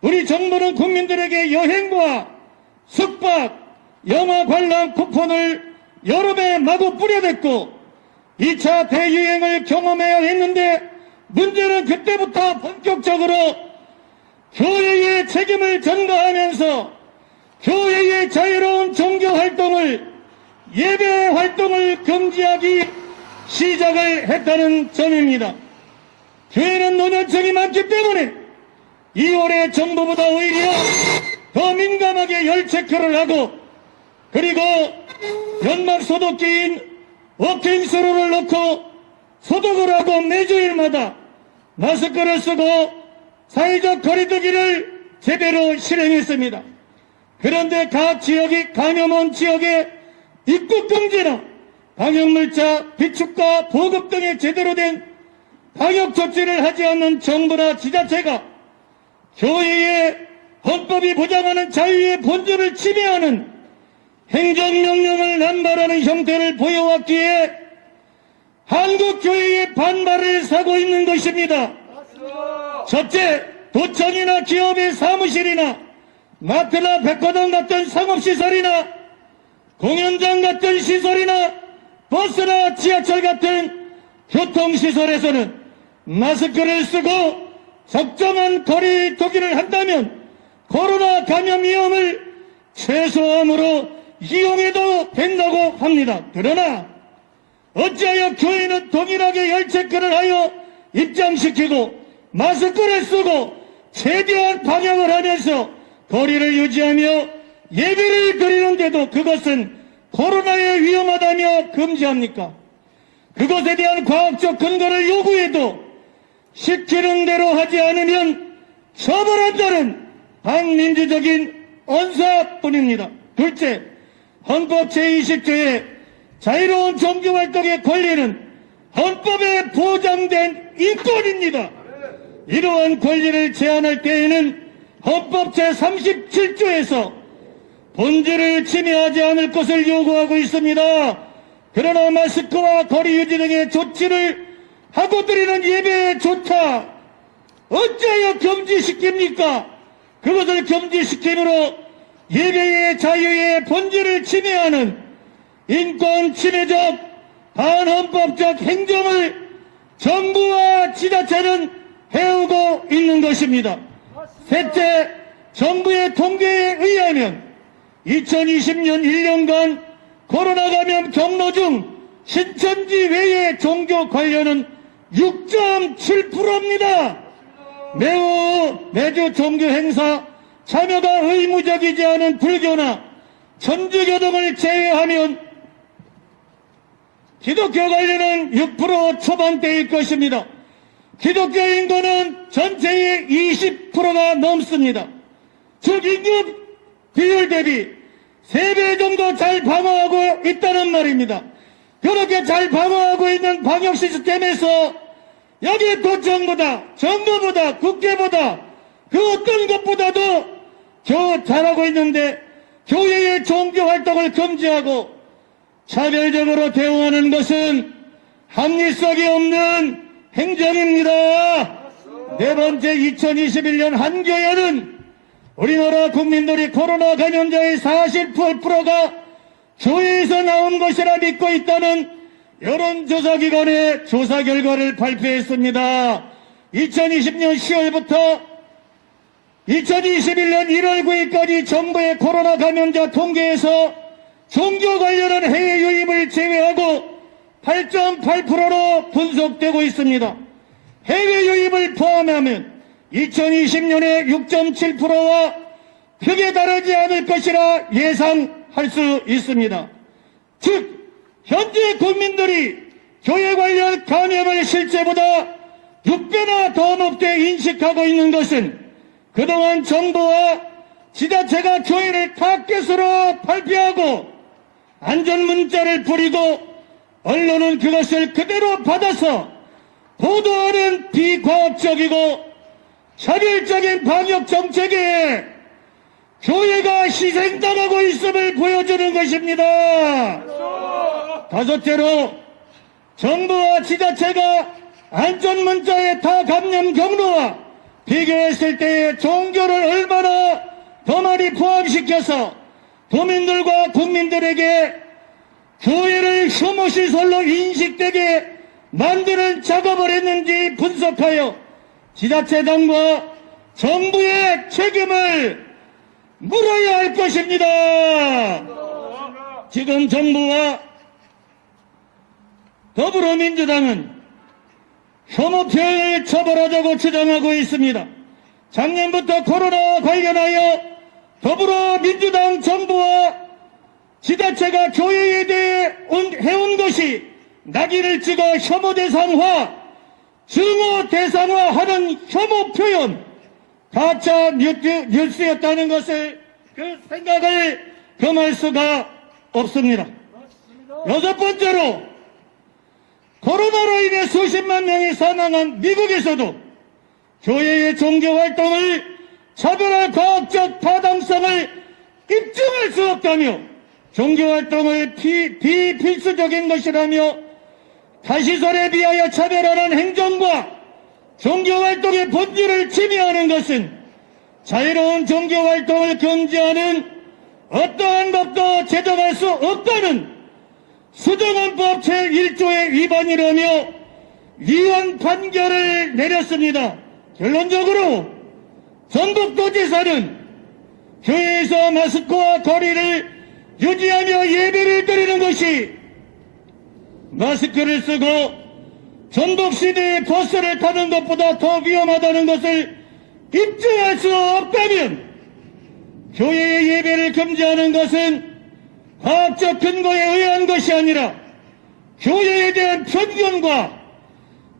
우리 정부는 국민들에게 여행과 숙박, 영화 관람 쿠폰을 여름에 마구 뿌려댔고 2차 대유행을 경험해야 했는데 문제는 그때부터 본격적으로 교회의 책임을 전가하면서 교회의 자유로운 종교활동을 예배 활동을 금지하기 시작을 했다는 점입니다. 교회는 노년층이 많기 때문에 2월에 정부보다 오히려 더 민감하게 열 체크를 하고 그리고 연말 소독기인 워킹스루를 넣고 소독을 하고 매주일마다 마스크를 쓰고 사회적 거리두기를 제대로 실행했습니다. 그런데 각 지역이 감염원 지역에 입국 금지나 방역물자 비축과 보급 등의 제대로 된 방역 조치를 하지 않는 정부나 지자체가 교회의 헌법이 보장하는 자유의 본질을 침해하는 행정명령을 남발하는 형태를 보여왔기에 한국교회의 반발을 사고 있는 것입니다. 첫째, 도청이나 기업의 사무실이나 마트나 백화점 같은 상업시설이나 공연장 같은 시설이나 버스나 지하철 같은 교통시설에서는 마스크를 쓰고 적정한 거리 두기를 한다면 코로나 감염 위험을 최소함으로 이용해도 된다고 합니다. 그러나 어찌하여 교회는 동일하게 열체크를 하여 입장시키고 마스크를 쓰고 최대한 방역을 하면서 거리를 유지하며 예배를 드리는데도 그것은 코로나에 위험하다며 금지합니까? 그것에 대한 과학적 근거를 요구해도 시키는 대로 하지 않으면 처벌한다는 반민주적인 언사뿐입니다. 둘째, 헌법 제20조의 자유로운 종교활동의 권리는 헌법에 보장된 인권입니다. 이러한 권리를 제한할 때에는 헌법 제37조에서 본질을 침해하지 않을 것을 요구하고 있습니다. 그러나 마스크와 거리 유지 등의 조치를 하고 드리는 예배조차 어찌하여 금지시킵니까? 그것을 금지시킴으로 예배의 자유의 본질을 침해하는 인권 침해적 반헌법적 행정을 정부와 지자체는 해오고 있는 것입니다. 셋째, 정부의 통계에 의하면 2020년 1년간 코로나 감염 경로 중 신천지 외의 종교 관련은 6.7%입니다. 매주 종교 행사 참여가 의무적이지 않은 불교나 천주교 등을 제외하면 기독교 관련은 6% 초반대일 것입니다. 기독교 인구는 전체의 20%가 넘습니다. 즉 인구 비율 대비 3배 정도 잘 방어하고 있다는 말입니다. 그렇게 잘 방어하고 있는 방역 시스템에서 여기 도청보다 정부보다 국회보다 그 어떤 것보다도 더 잘하고 있는데 교회의 종교 활동을 금지하고 차별적으로 대응하는 것은 합리성이 없는 행정입니다. 네 번째, 2021년 한교연은 우리나라 국민들이 코로나 감염자의 48%가 교회에서 나온 것이라 믿고 있다는 여론조사기관의 조사 결과를 발표했습니다. 2020년 10월부터 2021년 1월 9일까지 정부의 코로나 감염자 통계에서 종교 관련한 해외 유입을 제외하고 8.8%로 분석되고 있습니다. 해외 유입을 포함하면 2020년에 6.7%와 크게 다르지 않을 것이라 예상할 수 있습니다. 즉 현재 국민들이 교회 관련 감염을 실제보다 6배나 더 높게 인식하고 있는 것은 그동안 정부와 지자체가 교회를 타겟으로 발표하고 안전문자를 뿌리고 언론은 그것을 그대로 받아서 보도하는 비과학적이고 차별적인 방역 정책에 교회가 희생당하고 있음을 보여주는 것입니다. 다섯째로 정부와 지자체가 안전문자의 타감염 경로와 비교했을 때 종교를 얼마나 더 많이 포함시켜서 도민들과 국민들에게 교회를 혐오시설로 인식되게 만드는 작업을 했는지 분석하여 지자체당과 정부의 책임을 물어야 할 것입니다. 지금 정부와 더불어민주당은 혐오 표현을 처벌하자고 주장하고 있습니다. 작년부터 코로나와 관련하여 더불어민주당 정부와 지자체가 교회에 대해 해온 것이 낙인을 찍어 혐오 대상화, 증오 대상화하는 혐오 표현, 가짜 뉴스였다는 것을 그 생각을 금할 수가 없습니다. 여섯 번째로 코로나로 인해 수십만 명이 사망한 미국에서도 교회의 종교활동을 차별할 과학적 타당성을 입증할 수 없다며 종교활동을 비필수적인 것이라며 다시설에 비하여 차별하는 행정과 종교활동의 본질을 침해하는 것은 자유로운 종교활동을 금지하는 어떠한 법도 제정할 수 없다는 수정헌법 제1조의 위반이라며 위헌 판결을 내렸습니다. 결론적으로 전북도지사는 교회에서 마스크와 거리를 유지하며 예배를 드리는 것이 마스크를 쓰고 전북시내의 버스를 타는 것보다 더 위험하다는 것을 입증할 수 없다면 교회의 예배를 금지하는 것은 과학적 근거에 의한 것이 아니라 교회에 대한 편견과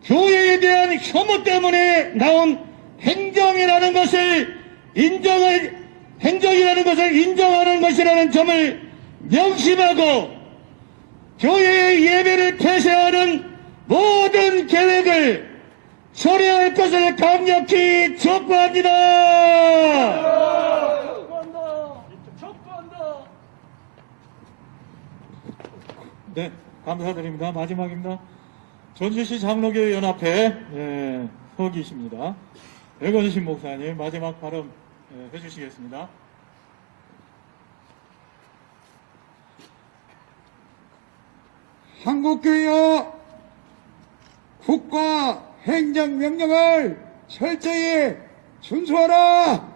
교회에 대한 혐오 때문에 나온 행정이라는 것을 인정하는 것이라는 점을 명심하고 교회의 예배를 폐쇄하는 모든 계획을 철회할 것을 강력히 촉구합니다. 네, 감사드립니다. 마지막입니다. 전주시 장로교회 연합회 서기십니다. 백원신 목사님 마지막 발언 해주시겠습니다. 한국교회여, 국가 행정명령을 철저히 준수하라.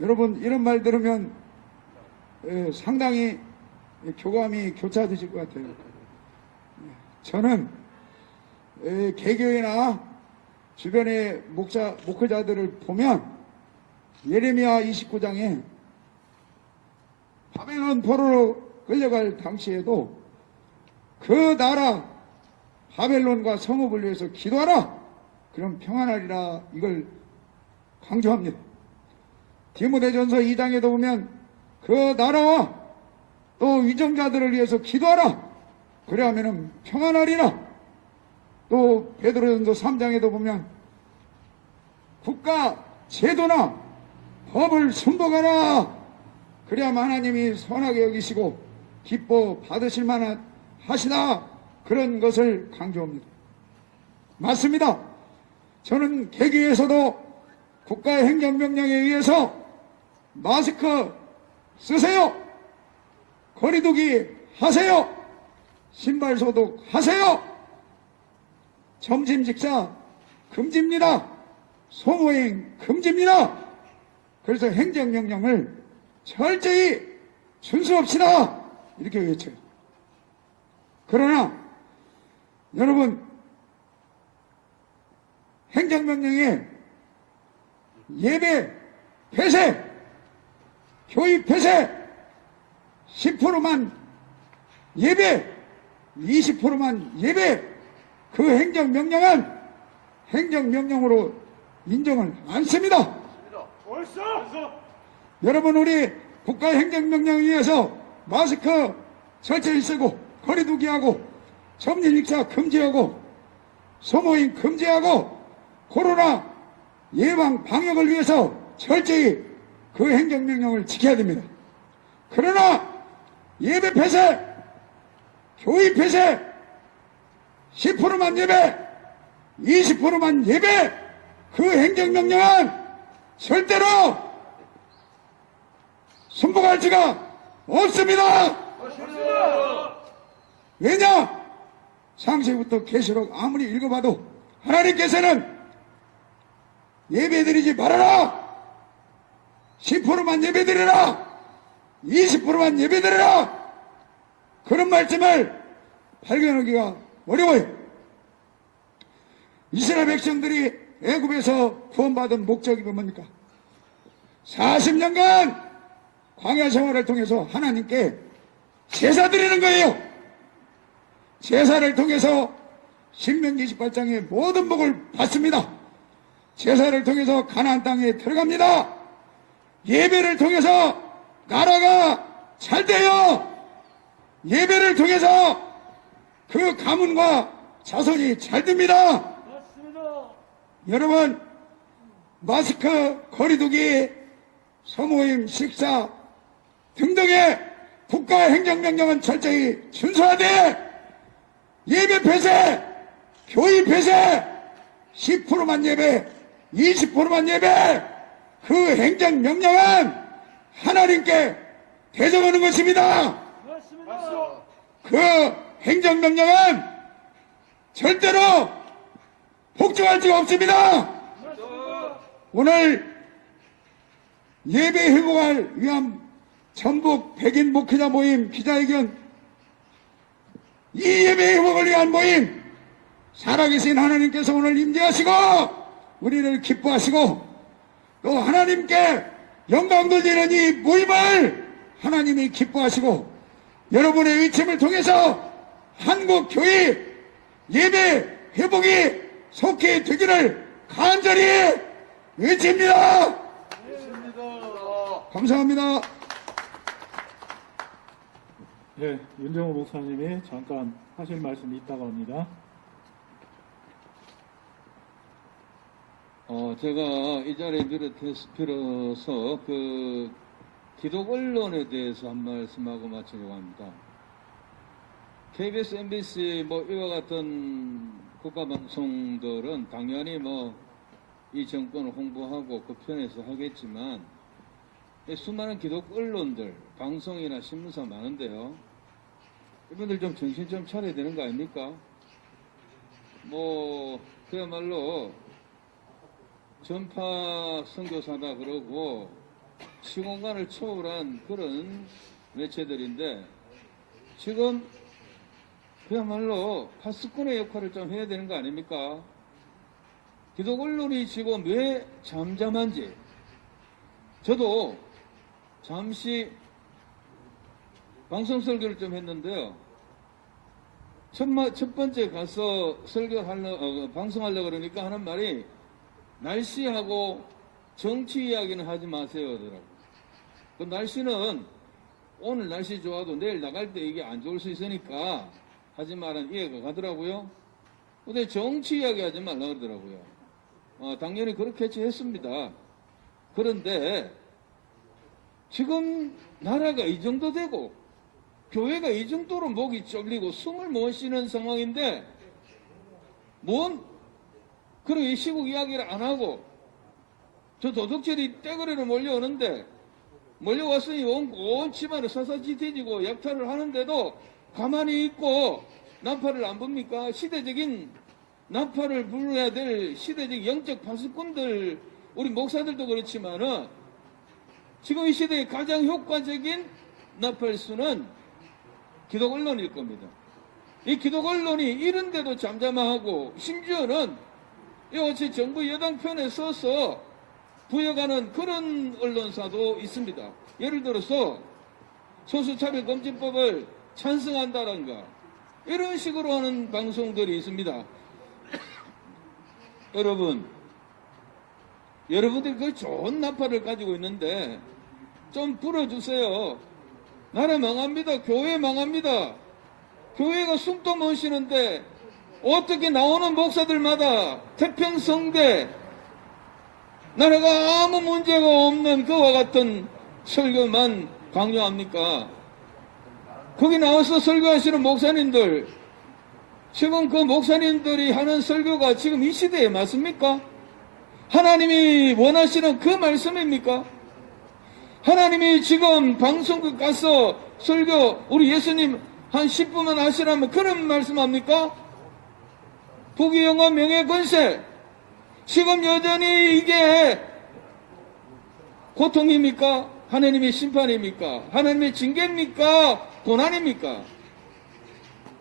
여러분, 이런 말 들으면 상당히 교감이 교차되실 것 같아요. 저는 개교회나 주변의 목회자들을 보면 예레미야 29장에 바벨론 포로로 끌려갈 당시에도 그 나라 바벨론과 성읍을 위해서 기도하라. 그럼 평안하리라. 이걸 강조합니다. 디모데전서 2장에도 보면 그 나라와 또 위정자들을 위해서 기도하라. 그래야면은 평안하리라. 또 베드로전서 3장에도 보면 국가 제도나 법을 순복하라. 그래야만 하나님이 선하게 여기시고 기뻐 받으실 만한 하시다. 그런 것을 강조합니다. 맞습니다. 저는 개교에서도 국가의 행정명령에 의해서 마스크 쓰세요. 거리두기 하세요. 신발 소독 하세요. 점심 식사 금지입니다. 소모임 금지입니다. 그래서 행정명령을 철저히 준수합시다. 이렇게 외쳐요. 그러나 여러분, 행정명령에 예배 폐쇄, 교회 폐쇄, 10%만 예배, 20%만 예배, 그 행정명령은 행정명령으로 인정을 않습니다. 여러분, 우리 국가행정명령에 의해서 마스크 철저히 쓰고 거리두기하고 점심 식사 금지하고 소모임 금지하고 코로나 예방 방역을 위해서 철저히 그 행정명령을 지켜야 됩니다. 그러나 예배 폐쇄, 교회 폐쇄, 10%만 예배, 20%만 예배, 그 행정명령은 절대로 순복할 수가 없습니다. 왜냐? 창세기부터 계시록 아무리 읽어봐도 하나님께서는 예배드리지 말아라. 10%만 예배드리라. 20%만 예배드리라. 그런 말씀을 발견하기가 어려워요. 이스라엘 백성들이 애굽에서 구원받은 목적이 뭡니까? 40년간 광야 생활을 통해서 하나님께 제사 드리는 거예요. 제사를 통해서 신명기 28장의 모든 복을 받습니다. 제사를 통해서 가나안 땅에 들어갑니다. 예배를 통해서 나라가 잘 돼요. 예배를 통해서 그 가문과 자손이 잘 됩니다. 맞습니다. 여러분, 마스크, 거리두기, 소모임, 식사 등등의 국가 행정명령은 철저히 준수하되 예배 폐쇄, 교회 폐쇄, 10%만 예배, 20%만 예배, 그 행정명령은 하나님께 대적하는 것입니다. 그 행정명령은 절대로 복종할 수가 없습니다. 오늘 예배 회복을 위한 전북 백인 목회자 모임 기자회견, 이 예배 회복을 위한 모임, 살아계신 하나님께서 오늘 임재하시고 우리를 기뻐하시고 또 하나님께 영광 돌리는 이 모임을 하나님이 기뻐하시고 여러분의 의침을 통해서 한국 교회 예배 회복이 속히 되기를 간절히 외칩니다. 감사합니다. 네, 윤정호 목사님이 잠깐 하실 말씀이 있다고 합니다. 제가 이 자리에 빌어서 그 기독 언론에 대해서 한 말씀하고 마치려고 합니다. KBS, MBC 뭐 이와 같은 국가방송들은 당연히 뭐 이 정권을 홍보하고 그 편에서 하겠지만 수많은 기독 언론들, 방송이나 신문사 많은데요. 이분들 좀 정신 좀 차려야 되는 거 아닙니까? 뭐 그야말로 전파 선교사다 그러고 시공간을 초월한 그런 매체들인데 지금 그야말로 파수꾼의 역할을 좀 해야 되는 거 아닙니까? 기독 언론이 지금 왜 잠잠한지 저도 잠시 방송 설교를 좀 했는데요. 첫 번째 가서 방송하려고 그러니까 하는 말이 날씨하고 정치 이야기는 하지 마세요 하더라고요. 그 날씨는 오늘 날씨 좋아도 내일 나갈 때 이게 안 좋을 수 있으니까 하지 말라는 이해가 가더라고요. 근데 정치 이야기 하지 말라 그러더라고요. 당연히 그렇게 했습니다. 그런데 지금 나라가 이 정도 되고 교회가 이 정도로 목이 쫄리고 숨을 못 쉬는 상황인데 그런 이 시국 이야기를 안 하고 저 도둑질이 떼거리로 몰려오는데 몰려왔으니 온 집안을 사사지 뒤지고 약탈을 하는데도 가만히 있고 나팔을 안 붑니까? 시대적인 나팔을 불러야 될 시대적 영적 파수꾼들 우리 목사들도 그렇지만은 지금 이 시대의 가장 효과적인 나팔수는 기독 언론일 겁니다. 이 기독 언론이 이런데도 잠잠하고 심지어는 어째 정부 여당 편에 서서 부여가는 그런 언론사도 있습니다. 예를 들어서 소수차별금지법을 찬성한다던가 이런 식으로 하는 방송들이 있습니다. 여러분들이 그 좋은 나팔을 가지고 있는데 좀 불어주세요. 나라 망합니다. 교회 망합니다. 교회가 숨도 못 쉬는데 어떻게 나오는 목사들마다 태평성대 나라가 아무 문제가 없는 그와 같은 설교만 강요합니까? 거기 나와서 설교하시는 목사님들 지금 그 목사님들이 하는 설교가 지금 이 시대에 맞습니까? 하나님이 원하시는 그 말씀입니까? 하나님이 지금 방송국 가서 설교 우리 예수님 한 10분만 하시라면 그런 말씀합니까? 부귀영화 명예권세 지금 여전히 이게 고통입니까? 하나님의 심판입니까? 하나님의 징계입니까? 고난입니까?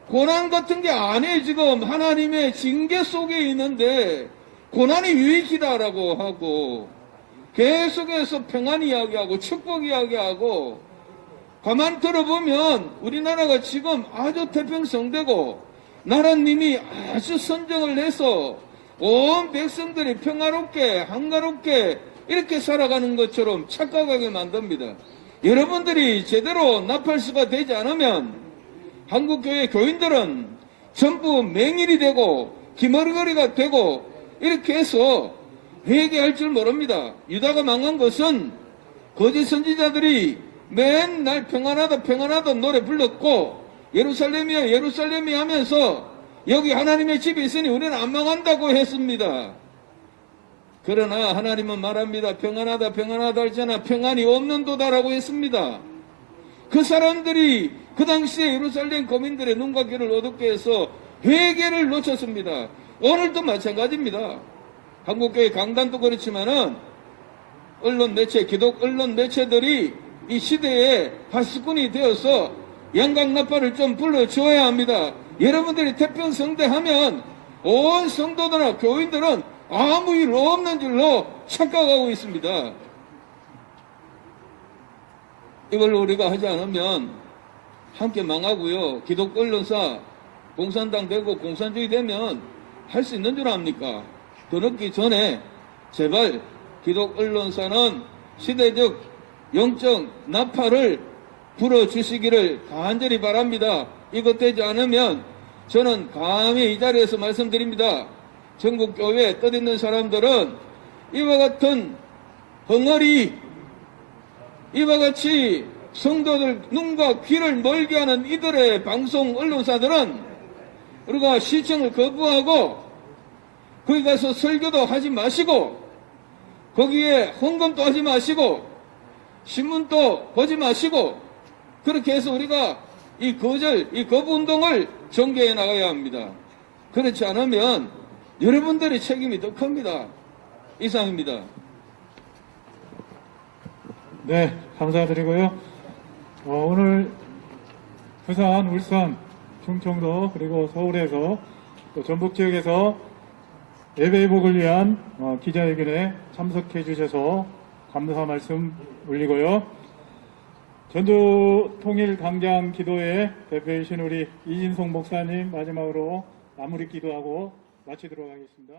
고난 같은 게 아니에요. 지금 하나님의 징계 속에 있는데 고난이 유익이다라고 하고 계속해서 평안 이야기하고 축복 이야기하고 가만 들어보면 우리나라가 지금 아주 태평성되고 나라님이 아주 선정을 해서 온 백성들이 평화롭게 한가롭게 이렇게 살아가는 것처럼 착각하게 만듭니다. 여러분들이 제대로 나팔수가 되지 않으면 한국교회 교인들은 전부 맹인이 되고 기머리거리가 되고 이렇게 해서 회개할 줄 모릅니다. 유다가 망한 것은 거짓 선지자들이 맨날 평안하다 평안하다 노래 불렀고 예루살렘이야 예루살렘이 하면서 여기 하나님의 집이 있으니 우리는 안 망한다고 했습니다. 그러나 하나님은 말합니다. 평안하다 평안하다 할지나 평안이 없는도다라고 했습니다. 그 사람들이 그 당시에 예루살렘 거민들의 눈과 귀를 어둡게 해서 회개를 놓쳤습니다. 오늘도 마찬가지입니다. 한국교회 강단도 그렇지만은 언론 매체, 기독 언론 매체들이 이 시대의 파수꾼이 되어서 양강나팔을 좀 불러줘야 합니다. 여러분들이 태평성대 하면 온 성도들과 교인들은 아무 일 없는 줄로 착각하고 있습니다. 이걸 우리가 하지 않으면 함께 망하고요. 기독 언론사 공산당 되고 공산주의 되면 할 수 있는 줄 압니까? 더 늦기 전에 제발 기독 언론사는 시대적 영적 나팔을 불어주시기를 간절히 바랍니다. 이것 되지 않으면 저는 감히 이 자리에서 말씀드립니다. 전국 교회에 떠있는 사람들은 이와 같은 헝어리, 이와 같이 성도들 눈과 귀를 멀게 하는 이들의 방송 언론사들은 우리가 시청을 거부하고 거기 가서 설교도 하지 마시고 거기에 헌금도 하지 마시고 신문도 보지 마시고 그렇게 해서 우리가 이 거부 운동을 전개해 나가야 합니다. 그렇지 않으면 여러분들의 책임이 더 큽니다. 이상입니다. 네, 감사드리고요. 오늘 부산, 울산, 충청도 그리고 서울에서 또 전북 지역에서 예배 회복을 위한 기자회견에 참석해 주셔서 감사 말씀 올리고요. 전주 통일 강장 기도회 대표이신 우리 이진송 목사님 마지막으로 마무리 기도하고 마치도록 하겠습니다.